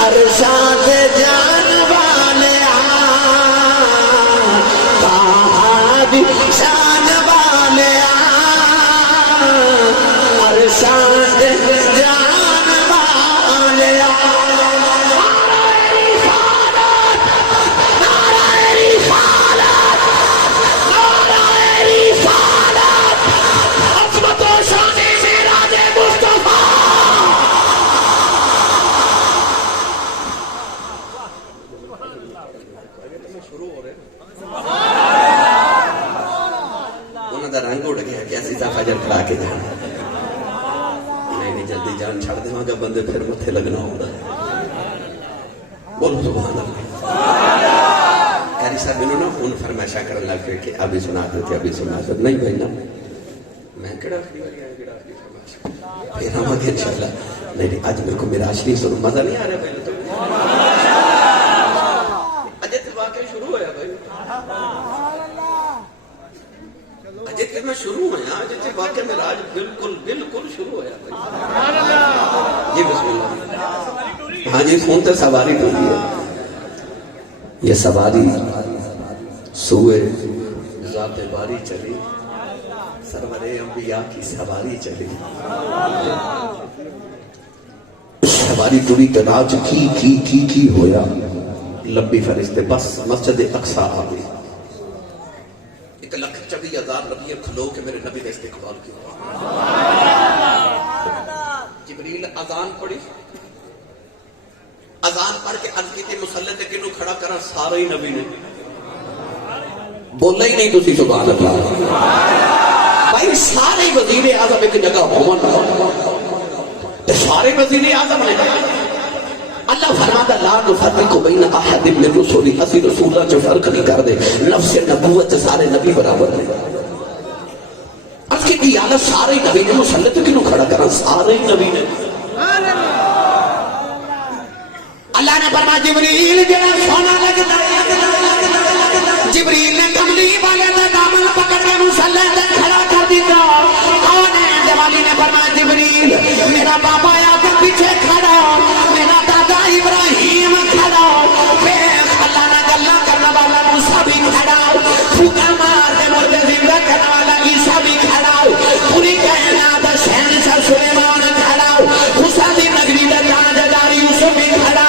ارشاد جان والیا تاہا دی شان والیا ارشاد جان والیا. عظمت و شان معراج مصطفیٰ. شروع ہو رہے انہوں دا رنگ اڑ گیا کہ اسی فجر کھڑا کے جانا. نہیں جلدی جان چھڑ دے گا بندے پھر متھے لگنا ہوگا. بولو سبحان اللہ. قاری صاحب انہوں نے ان فرمائشہ کرنے لگ پھر کہ ابھی سنا دیتے ابھی سنا دیتے. نہیں بھائی نا میں کڑا آخری والی آئے کڑا آخری فرمائشہ پھر ہم آگے انشاءاللہ. نہیں آج میرے کو میرا آشری سنو مزہ نہیں آ رہا پہلے تو اجے تو واقعی شروع ہویا بھائی. اجے کتنا شروع ہویا اجے تو واقعی میرا آج بالکل بالکل شروع ہویا بھائی. جی بسم اللہ. ہاں جی سنتے سواری ٹوری ہے. یہ سواری سوئے ذات باری چلی سرور انبیاء کی سواری چلی. سواری ٹوری تناج کی ہویا لمبی فرشتے بس مسجد اقصی آ گئی. 1,24,000 نبی کھلو کے میرے نبی کا استقبال کیا. جبریل اذان پڑھی. اذان پڑھ کے عرض کی تھی مصلی تے کنوں کھڑا کرا. سارے ہی نبی نے بولا ہی نہیں تسی سبحان اللہ. بھائی سارے وزیر اعظم ایک جگہ ہومن تے سارے وزیر اعظم نے اللہ فرماتا لا نفرق بین احد من رسول. اسی رسولہ جو فرق نہیں کر دے. نفس نبوت سارے نبی برابر نے. اب کی دیالت سارے نبی نے مسلط کیوں کھڑا کرا. سارے نبی نے. اللہ نے فرمایا جبریل جڑا سونا لگتا جبریل نے کملی والے دا دامن پکڑ کے مصلی تے کھڑا کر دیا. کون ہے؟ جوالی نے فرمایا جبریل میرا بابا آ کے پیچھے کھڑا میرا دادا ابراہیم کھڑا اللہ نے گلا کرنے والا موسیٰ بھی کھڑا پھوکا مار کے مردے زندہ کرنے والا عیسیٰ بھی کھڑا پوری کائنات شہنشاہ سلیمان کھڑا موسیٰ دی نگری دا تاجدار یوسف بھی کھڑا.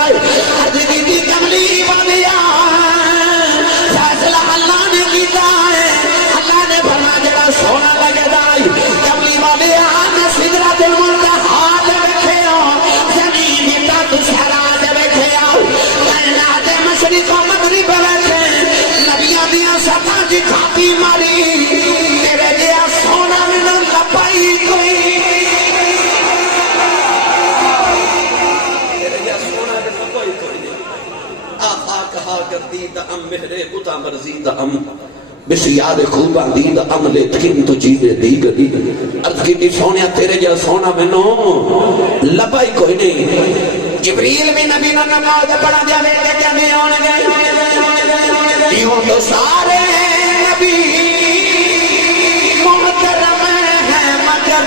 حج دی کملی والیا فیصلہ اللہ نے کیتا ہے. اللہ نے فرمایا جڑا سونا لگے دائی کملی والیا میں سدرۃ المنتہا تے بیٹھیا زمین دا تشہرا تے بیٹھیا کائنات مشرق و مغرب بیٹھے نبیاں دیاں سبھاں دی کھاتی ماری تیرے جیا سونا مینوں لبائی کوئی کہا گردید ام مہرے بتا مرزید ام بسیار خوب آدید ام لیتکن تو چیزیں دیگری. عرض کی تھی سونیا تیرے جا سونا میں نو لبائی کوئی نہیں. جبریل بھی نبی نے نماز پڑھا دیا بیٹے کیا نہیں ہونے گئے یوں تو سارے نبی محترم ہیں مگر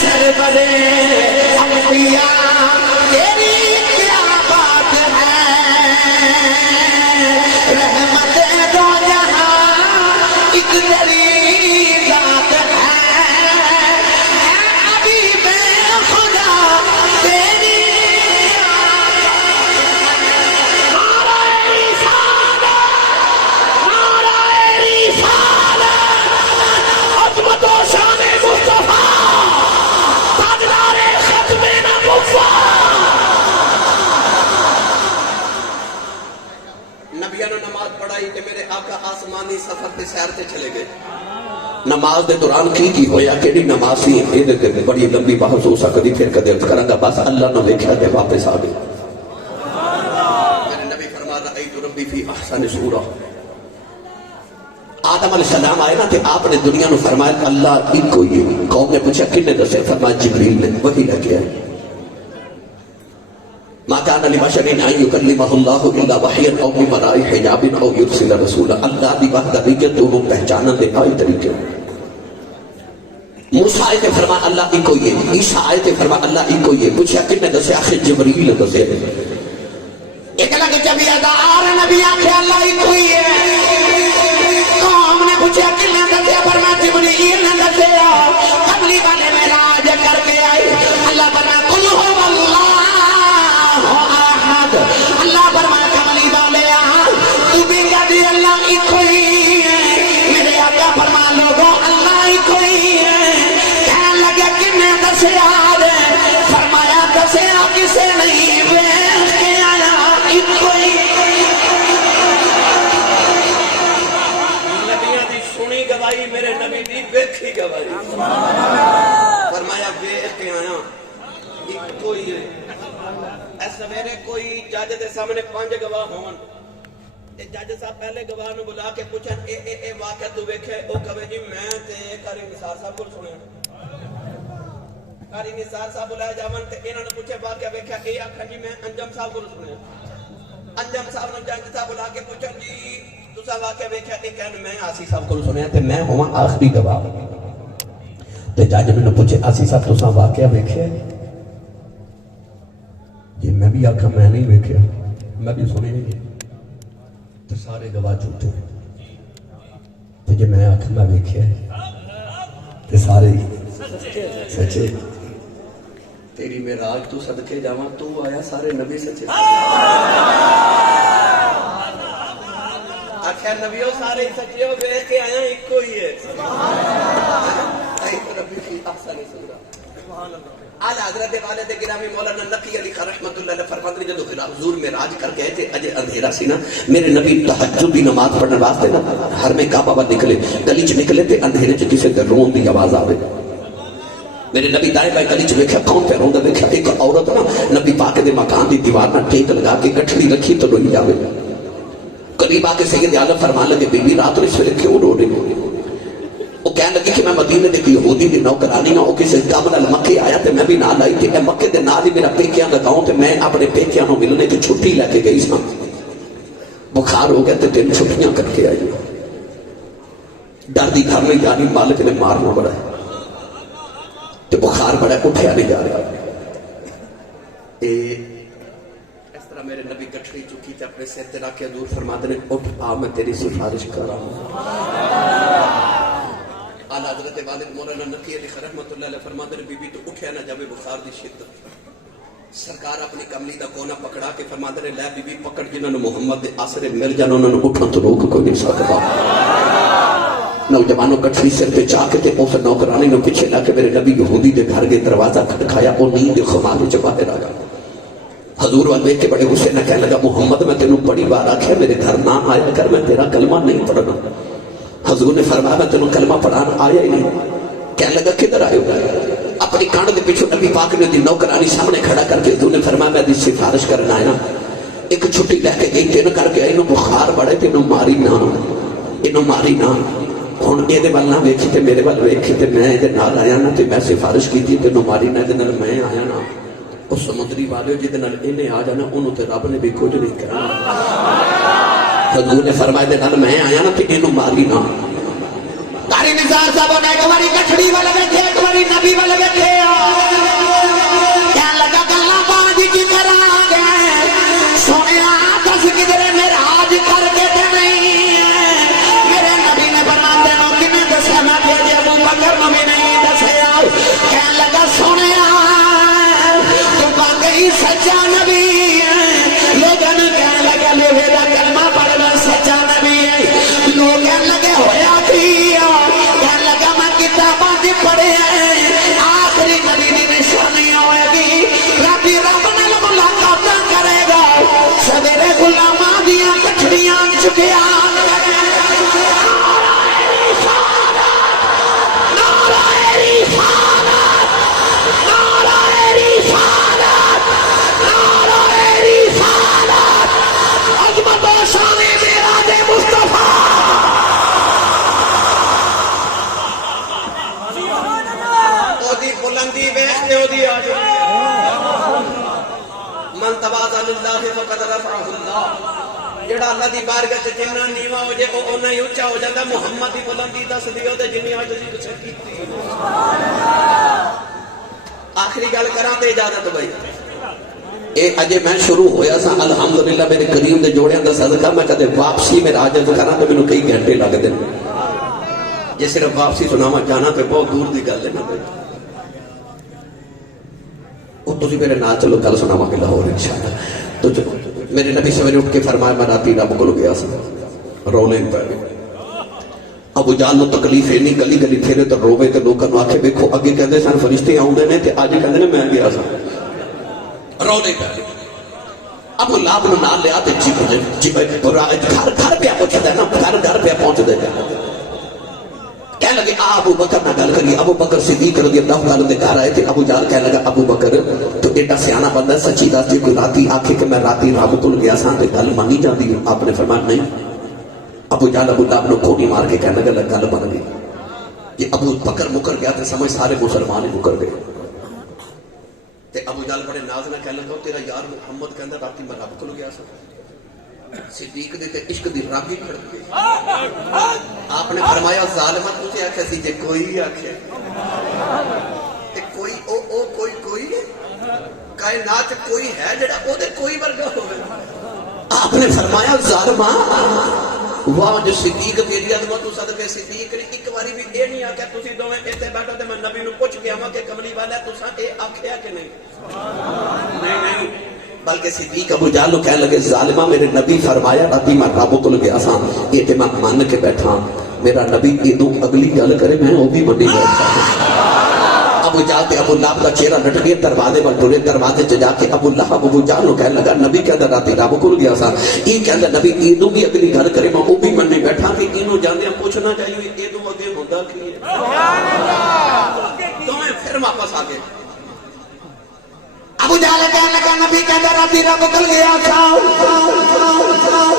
سرور سرورِ انبیاء تیری کیا بات ہے رحمت دو جہاں ایک تیری ذات ہے حبیب خدا تیری عظمت و شان مصطفیٰ تاجدار ختم نبوت نبیوں نے نماز پڑھائی کہ میرے آقا آسمانی سفر تے سیر تے چلے گئے نماز دے دوران کی ہویا کیڑی نماز سی اے تے بڑی لمبی بحث ہو سکدی پھر کدے کراں گا بس اللہ نے ویکھیا تے واپس آ گئے میرے نبی فرمایا رأیت ربی فی احسن صورہ آدم علیہ السلام آئے نا تے آپ نے دنیا نو فرمایا اللہ ایک کوئی ہے قوم نے پوچھا کن نے دسے فرمایا جبریل نے وہی لگیا ہے ما کان لبشر ان یکلمہ اللہ الا وحیا او من وراء حجاب او یرسل رسولا اللہ دی وحدانیت تو پہچانن دے آئی طریقے موسیٰ آئے تے فرمایا اللہ ایک کوئی ہے عیسیٰ آئے تے فرمایا اللہ ایک کوئی ہے پوچھا کن نے دسے آخر جبریل دسے ایک لگے جب یادار نبی آخر اللہ ہی کوئی ہے قوم نے پوچھا کن نے دسے فرمایا جبریل نے دسے قبلی والے معراج کر کے آئے اللہ فرمایا قل هو اللہ احد اللہ فرمایا قبلی والے تو بھی کہتی اللہ ہی کوئی ہے میرے آقا فرمایا لوگوں اللہ ہی کوئی ہے کہنے لگے کن نے دسے فرمایا دسے کسے نہیں ویکھ کے آیا ہی کوئی نبیوں دی سنی گواہی میرے نبی دی ویکھی گواہی فرمایا ویکھ کے آیا ایک کوئی ہے اس سویرے کوئی جج دے سامنے 5 گواہ ہون تے جج صاحب پہلے گواہ نو بلا کے پوچھن اے واقعہ تو ویکھے او کہے جی میں تے قاری نثار صاحب کو سنیا قاری نثار صاحب بلائے جاون تے انہاں نے پوچھے واقعہ ویکھیا اے آکھن جی میں انجم صاحب کو سنیا انجم صاحب نے جج صاحب بلا کے پوچھن جی تساں واقعہ ویکھیا اے کہن میں آسی صاحب کو سنیا تے میں ہواں آخری گواہ تے جج نے پوچھے آسی صاحب تساں واقعہ ویکھیا جی میں بھی آکھا میں نہیں ویکھیا میں بھی سنے نہیں تو سارے گواہ جھوٹے تو جی میں آکھا میں ویکھیا تو سارے سچے تیری معراج تو صدقے جاواں تو آیا سارے نبی سچے آخیا نبیوں سارے سچے ہو ویکھ کے آیا ایک کوئی ہے ایک ربی کی احسن صورت سبحان اللہ آلہ حضرت والد گرامی مولانا نقی علی خان رحمت اللہ علیہ فرماتے ہیں جب حضور معراج کر گئے تھے اجے اندھیرا سی نا میرے نبی تہجد دی نماز پڑھنے واسطے نا ہر میں کعبہ وا نکلے گلی چ نکلے تے اندھیرے چ کسے تے رون دی آواز آوے میرے نبی دائیں بائیں گلی چ ویکھیا کون پہ روندا ویکھیا ایک عورت نا نبی پاک دے مکان دی دیوار نال ٹیک لگا کے گٹھڑی رکھی تو روئی جاوے قریب آ کے سید عالم فرمان لگے بی بی رات نو اس ویلے کیوں رو رہی ہو وہ کہنے لگی کہ میں مدینے دے کوئی یہودی دی نوکرانی نہ ہو کسی کام نال مکے آیا تے میں بھی نال آئی تے مکے دے نال ہی میرا پیکیاں دا گاؤں تے میں اپنے پیکیاں نو ملنے کی چھٹی لے کے گئی ساں بخار ہو گیا تے 3 چھٹیاں کر کے آئی ڈر دی گھر میں جانی مالک نے مارنا بڑا ہے تے بخار بڑا ہے اٹھیا نہیں جا رہا اس طرح میرے نبی گٹھڑی چکی تے اپنے سر تے رکھ کے حضور فرماتے نے اٹھ آ میں تیری سفارش کر رہا ہوں آلہ حضرت والد مولانا نقی علی خان رحمت اللہ علیہ فرماتے ہیں بی بی تو اٹھیا نہ جاوے بخار دی شدت سرکار اپنی کملی دا کونا پکڑا کے فرماتے ہیں لے بی بی پکڑ جنہوں نے محمد دے آسرے مل جانا انہوں نے اٹھنا تو روک کوئی نہیں سکتا نوجوانوں گٹھڑی سر پہ چاہ کے تے اس نوکرانی نے پیچھے لا کے میرے نبی یہودی دے گھر کے دروازہ کھٹکھایا وہ نیند خمار چ باہر آیا حضور وال دیکھ کے بڑے غصے نہ کہنے لگا محمد میں تینوں بڑی بار آکھیا میرے گھر نہ آیا کر میں تیرا کلمہ نہیں پڑھنا حضور نے فرمایا میں تینوں کلمہ پڑھانا آیا ہی نہیں کہنے لگا کدھر آئے ہو اپنی کانڈ دے پیچھے نبی پاک نے دی نوکرانی سامنے کھڑا کر کے حضور نے فرمایا میں دی سفارش کرنا آیا ایک چھٹی لے کے گئی تین کر کے انہوں بخار بڑے تینوں ماری نہ ہن اے دے ول نہ ویکھی تے میرے ول ویکھی تے میں دے نال آیا نا تے میں سفارش کیتی تینوں ماری نہ دے نال میں آیا نا او سمندری والے جے دے نال اینے آ جانا اونوں تے رب نے بھی کچھ نہیں کرنا حضور نے فرمایا دے نال میں آیا نا تے اینوں ماری نہ قاری نثار صاحب نے ایک باری کٹھڑی وال بیٹھے ایک باری نبی وال بیٹھے کہنے لگا گلا بانج کی کرا گے سونے دس کدھر معراج کر کے تے نہیں میرے نبی نے فرمایا تینوں کنے دسیا میں کہ ابو بکر نو بھی نہیں دسیا کہنے لگا سونے تو واقعی سچا نبی لوگوں نے کہنے لگا لوہے کا کلمہ پڑھنا سچا نبی ہے لوگ کہنے لگے ہویا کہنے لگا میں کتاباں دی پڑھے آخری نبی دی نشانی ہوئے گی ربی رب نال ملاقات کرے گا سویرے غلاماں دیاں کٹھڑیاں چکیا من تواضع للہ فقد رفعہ اللہ جڑا اللہ دی بارگاہ وچ جنہ نیواں ہو جے او اونہ ہی اونچا ہو جاندا محمد دی بلندی دس دیو تے جنی اج تسی کچھ کیتی آخری گل کراں تے اجازت بھائی اے اجے میں شروع ہویا سا الحمدللہ میرے کریم دے جوڑیاں دا صدقہ میں کدے واپسی میرا عجز کراں تے مینوں کئی گھنٹے لگ دے جے صرف واپسی سناواں جانا تے بہت دور دی گل ہے نا بھائی تسی میرے نال چلو کل سناواں گے لاہور انشاءاللہ تو چلو میرے نبی سویرے اٹھ کے فرمایا میں راتی رب کول گیا سا رونے پے ابو جہل نو تکلیف اینی گلی گلی پھیرے تے روے تے لوکاں نو آکھے ویکھو اگے کہندے سن فرشتے آوندے نے تے اج کہندے نے میں گیا سا رونے پے ابو لہب نو نال لیا تے گھر پہ پہنچدا نا گھر پہ پہنچدے کہنے لگے ابو بکر نہ گل کریے ابو بکر صدیق رضی اللہ تعالی عنہ گھر آئے تھے ابو جہل کہنے لگا ابو بکر تو ایڈا سیاںا بندہ سچی دس جے کوئی راتی آکھے کہ میں راتی رب کول گیا سا تے گل منی جاندی آپ نے فرمایا نہیں ابو جہل ابو لہب نو کھوٹی مار کے کہنے لگا گل بن گئی کہ ابو بکر مکر گیا تے سمجھ سارے مسلمان ہی مکر گئے تے ابو جہل بڑے ناز نہ کہنے لگا تیرا یار محمد کہندا راتی میں رب کول گیا سا صدیق دے تے عشق دی رب ہی کھڑ گئی آپ نے فرمایا ظالمہ تجھے آکھے سی جے کوئی آکھے تے کوئی کوئی کائنات کوئی ہے جڑا او دے کوئی ورگا ہوے آپ نے فرمایا ظالمہ واہ جو صدیق تیری عظمت تو صدقے صدیق نے ایک باری بھی اے نہیں آکھیا تسی دوویں ایتھے بیٹھو تے میں نبی نو پوچھ گیا کہ کملی والا تساں اے آکھیا کہ نہیں نہیں بلکہ صدیق ابو جہل کہنے لگے ظالمہ میرے نبی فرمایا راتی میں رب کول گیا سا یہ تے میں مان کے بیٹھا میرا نبی ادو اگلی گل کرے میں وہ بھی منی بیٹھا ابو جہل تے ابو لہب کا چہرہ لٹ گیا دروازے پر ٹرے دروازے چ جا کے ابو لہب ابو جہل کہنے لگا نبی کہندا راتی رب کول گیا سا یہ کہندا نبی ادو بھی اگلی گل کرے میں وہ بھی منی بیٹھا کہ اینو جاندیاں پوچھنا چاہیے ادو اگے ہوندا کی ہے دوویں پھر واپس آ گئے ابو جہل کہنے لگا نبی کہندا راتی رب کول گیا تھا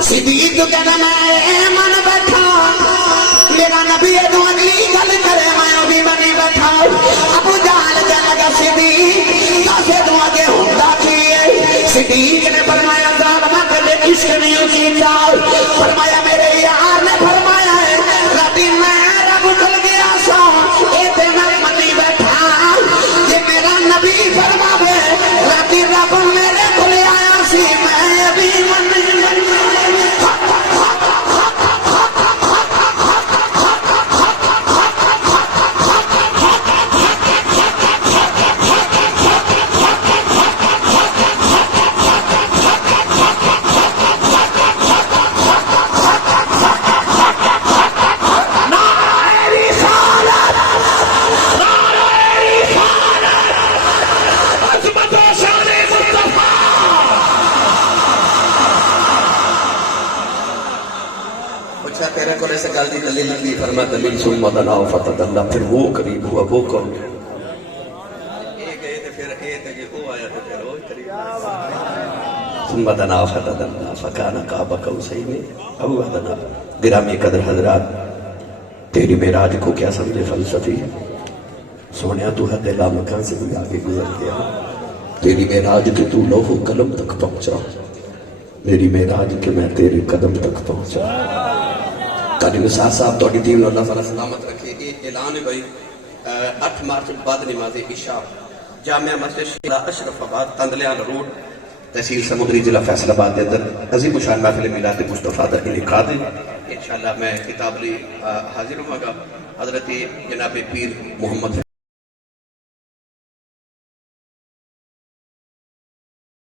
صدیق کہندا میں من بیٹھا میرا نبی ادو اگلی گل کرے میں بھی بنی بیٹھا ابو جہل کہنے لگا صدیق کسے تو اگے ہوندا کی ہے صدیق نے فرمایا ظالما کدے عشق نہیں کیتا فرمایا میرے یار نے فرمایا ہے راتی میں رب کول گیا سا اے تے میں منی بیٹھا کہ میرا نبی فرماوے راتی رب میرے کول آیا سی میں بھی منی تیرے کو ایسے گل دی دلیل دی فرما دلیل سن مدنا و فتح اللہ پھر وہ قریب ہوا وہ کون گیا اے گئے تے پھر اے تے جے او آیا تے پھر وہ قریب ثم دنا و فتح اللہ فکانا کعبہ قوسین او ادنا گرامی قدر حضرات تیری معراج کو کیا سمجھے فلسفی سونیا تو حد لا مکان سے بھی آگے گزر گیا تیری معراج کہ تو لوح و قلم تک پہنچا میری معراج کہ میں تیرے قدم تک پہنچا قاری نثار صاحب تھوڑی ٹیم نو اللہ تعالیٰ سلامت رکھے. یہ اعلان ہے بھائی 8 مارچ بعد نماز عشاء جامعہ مسجد شیرا اشرف آباد تندلیان روڈ تحصیل سمندری ضلع فیصل آباد کے اندر عظیم الشان محفل میلاد مصطفیٰ کا انعقاد ہے. انشاءاللہ میں کتاب لی حاضر ہوں گا. حضرت جناب پیر محمد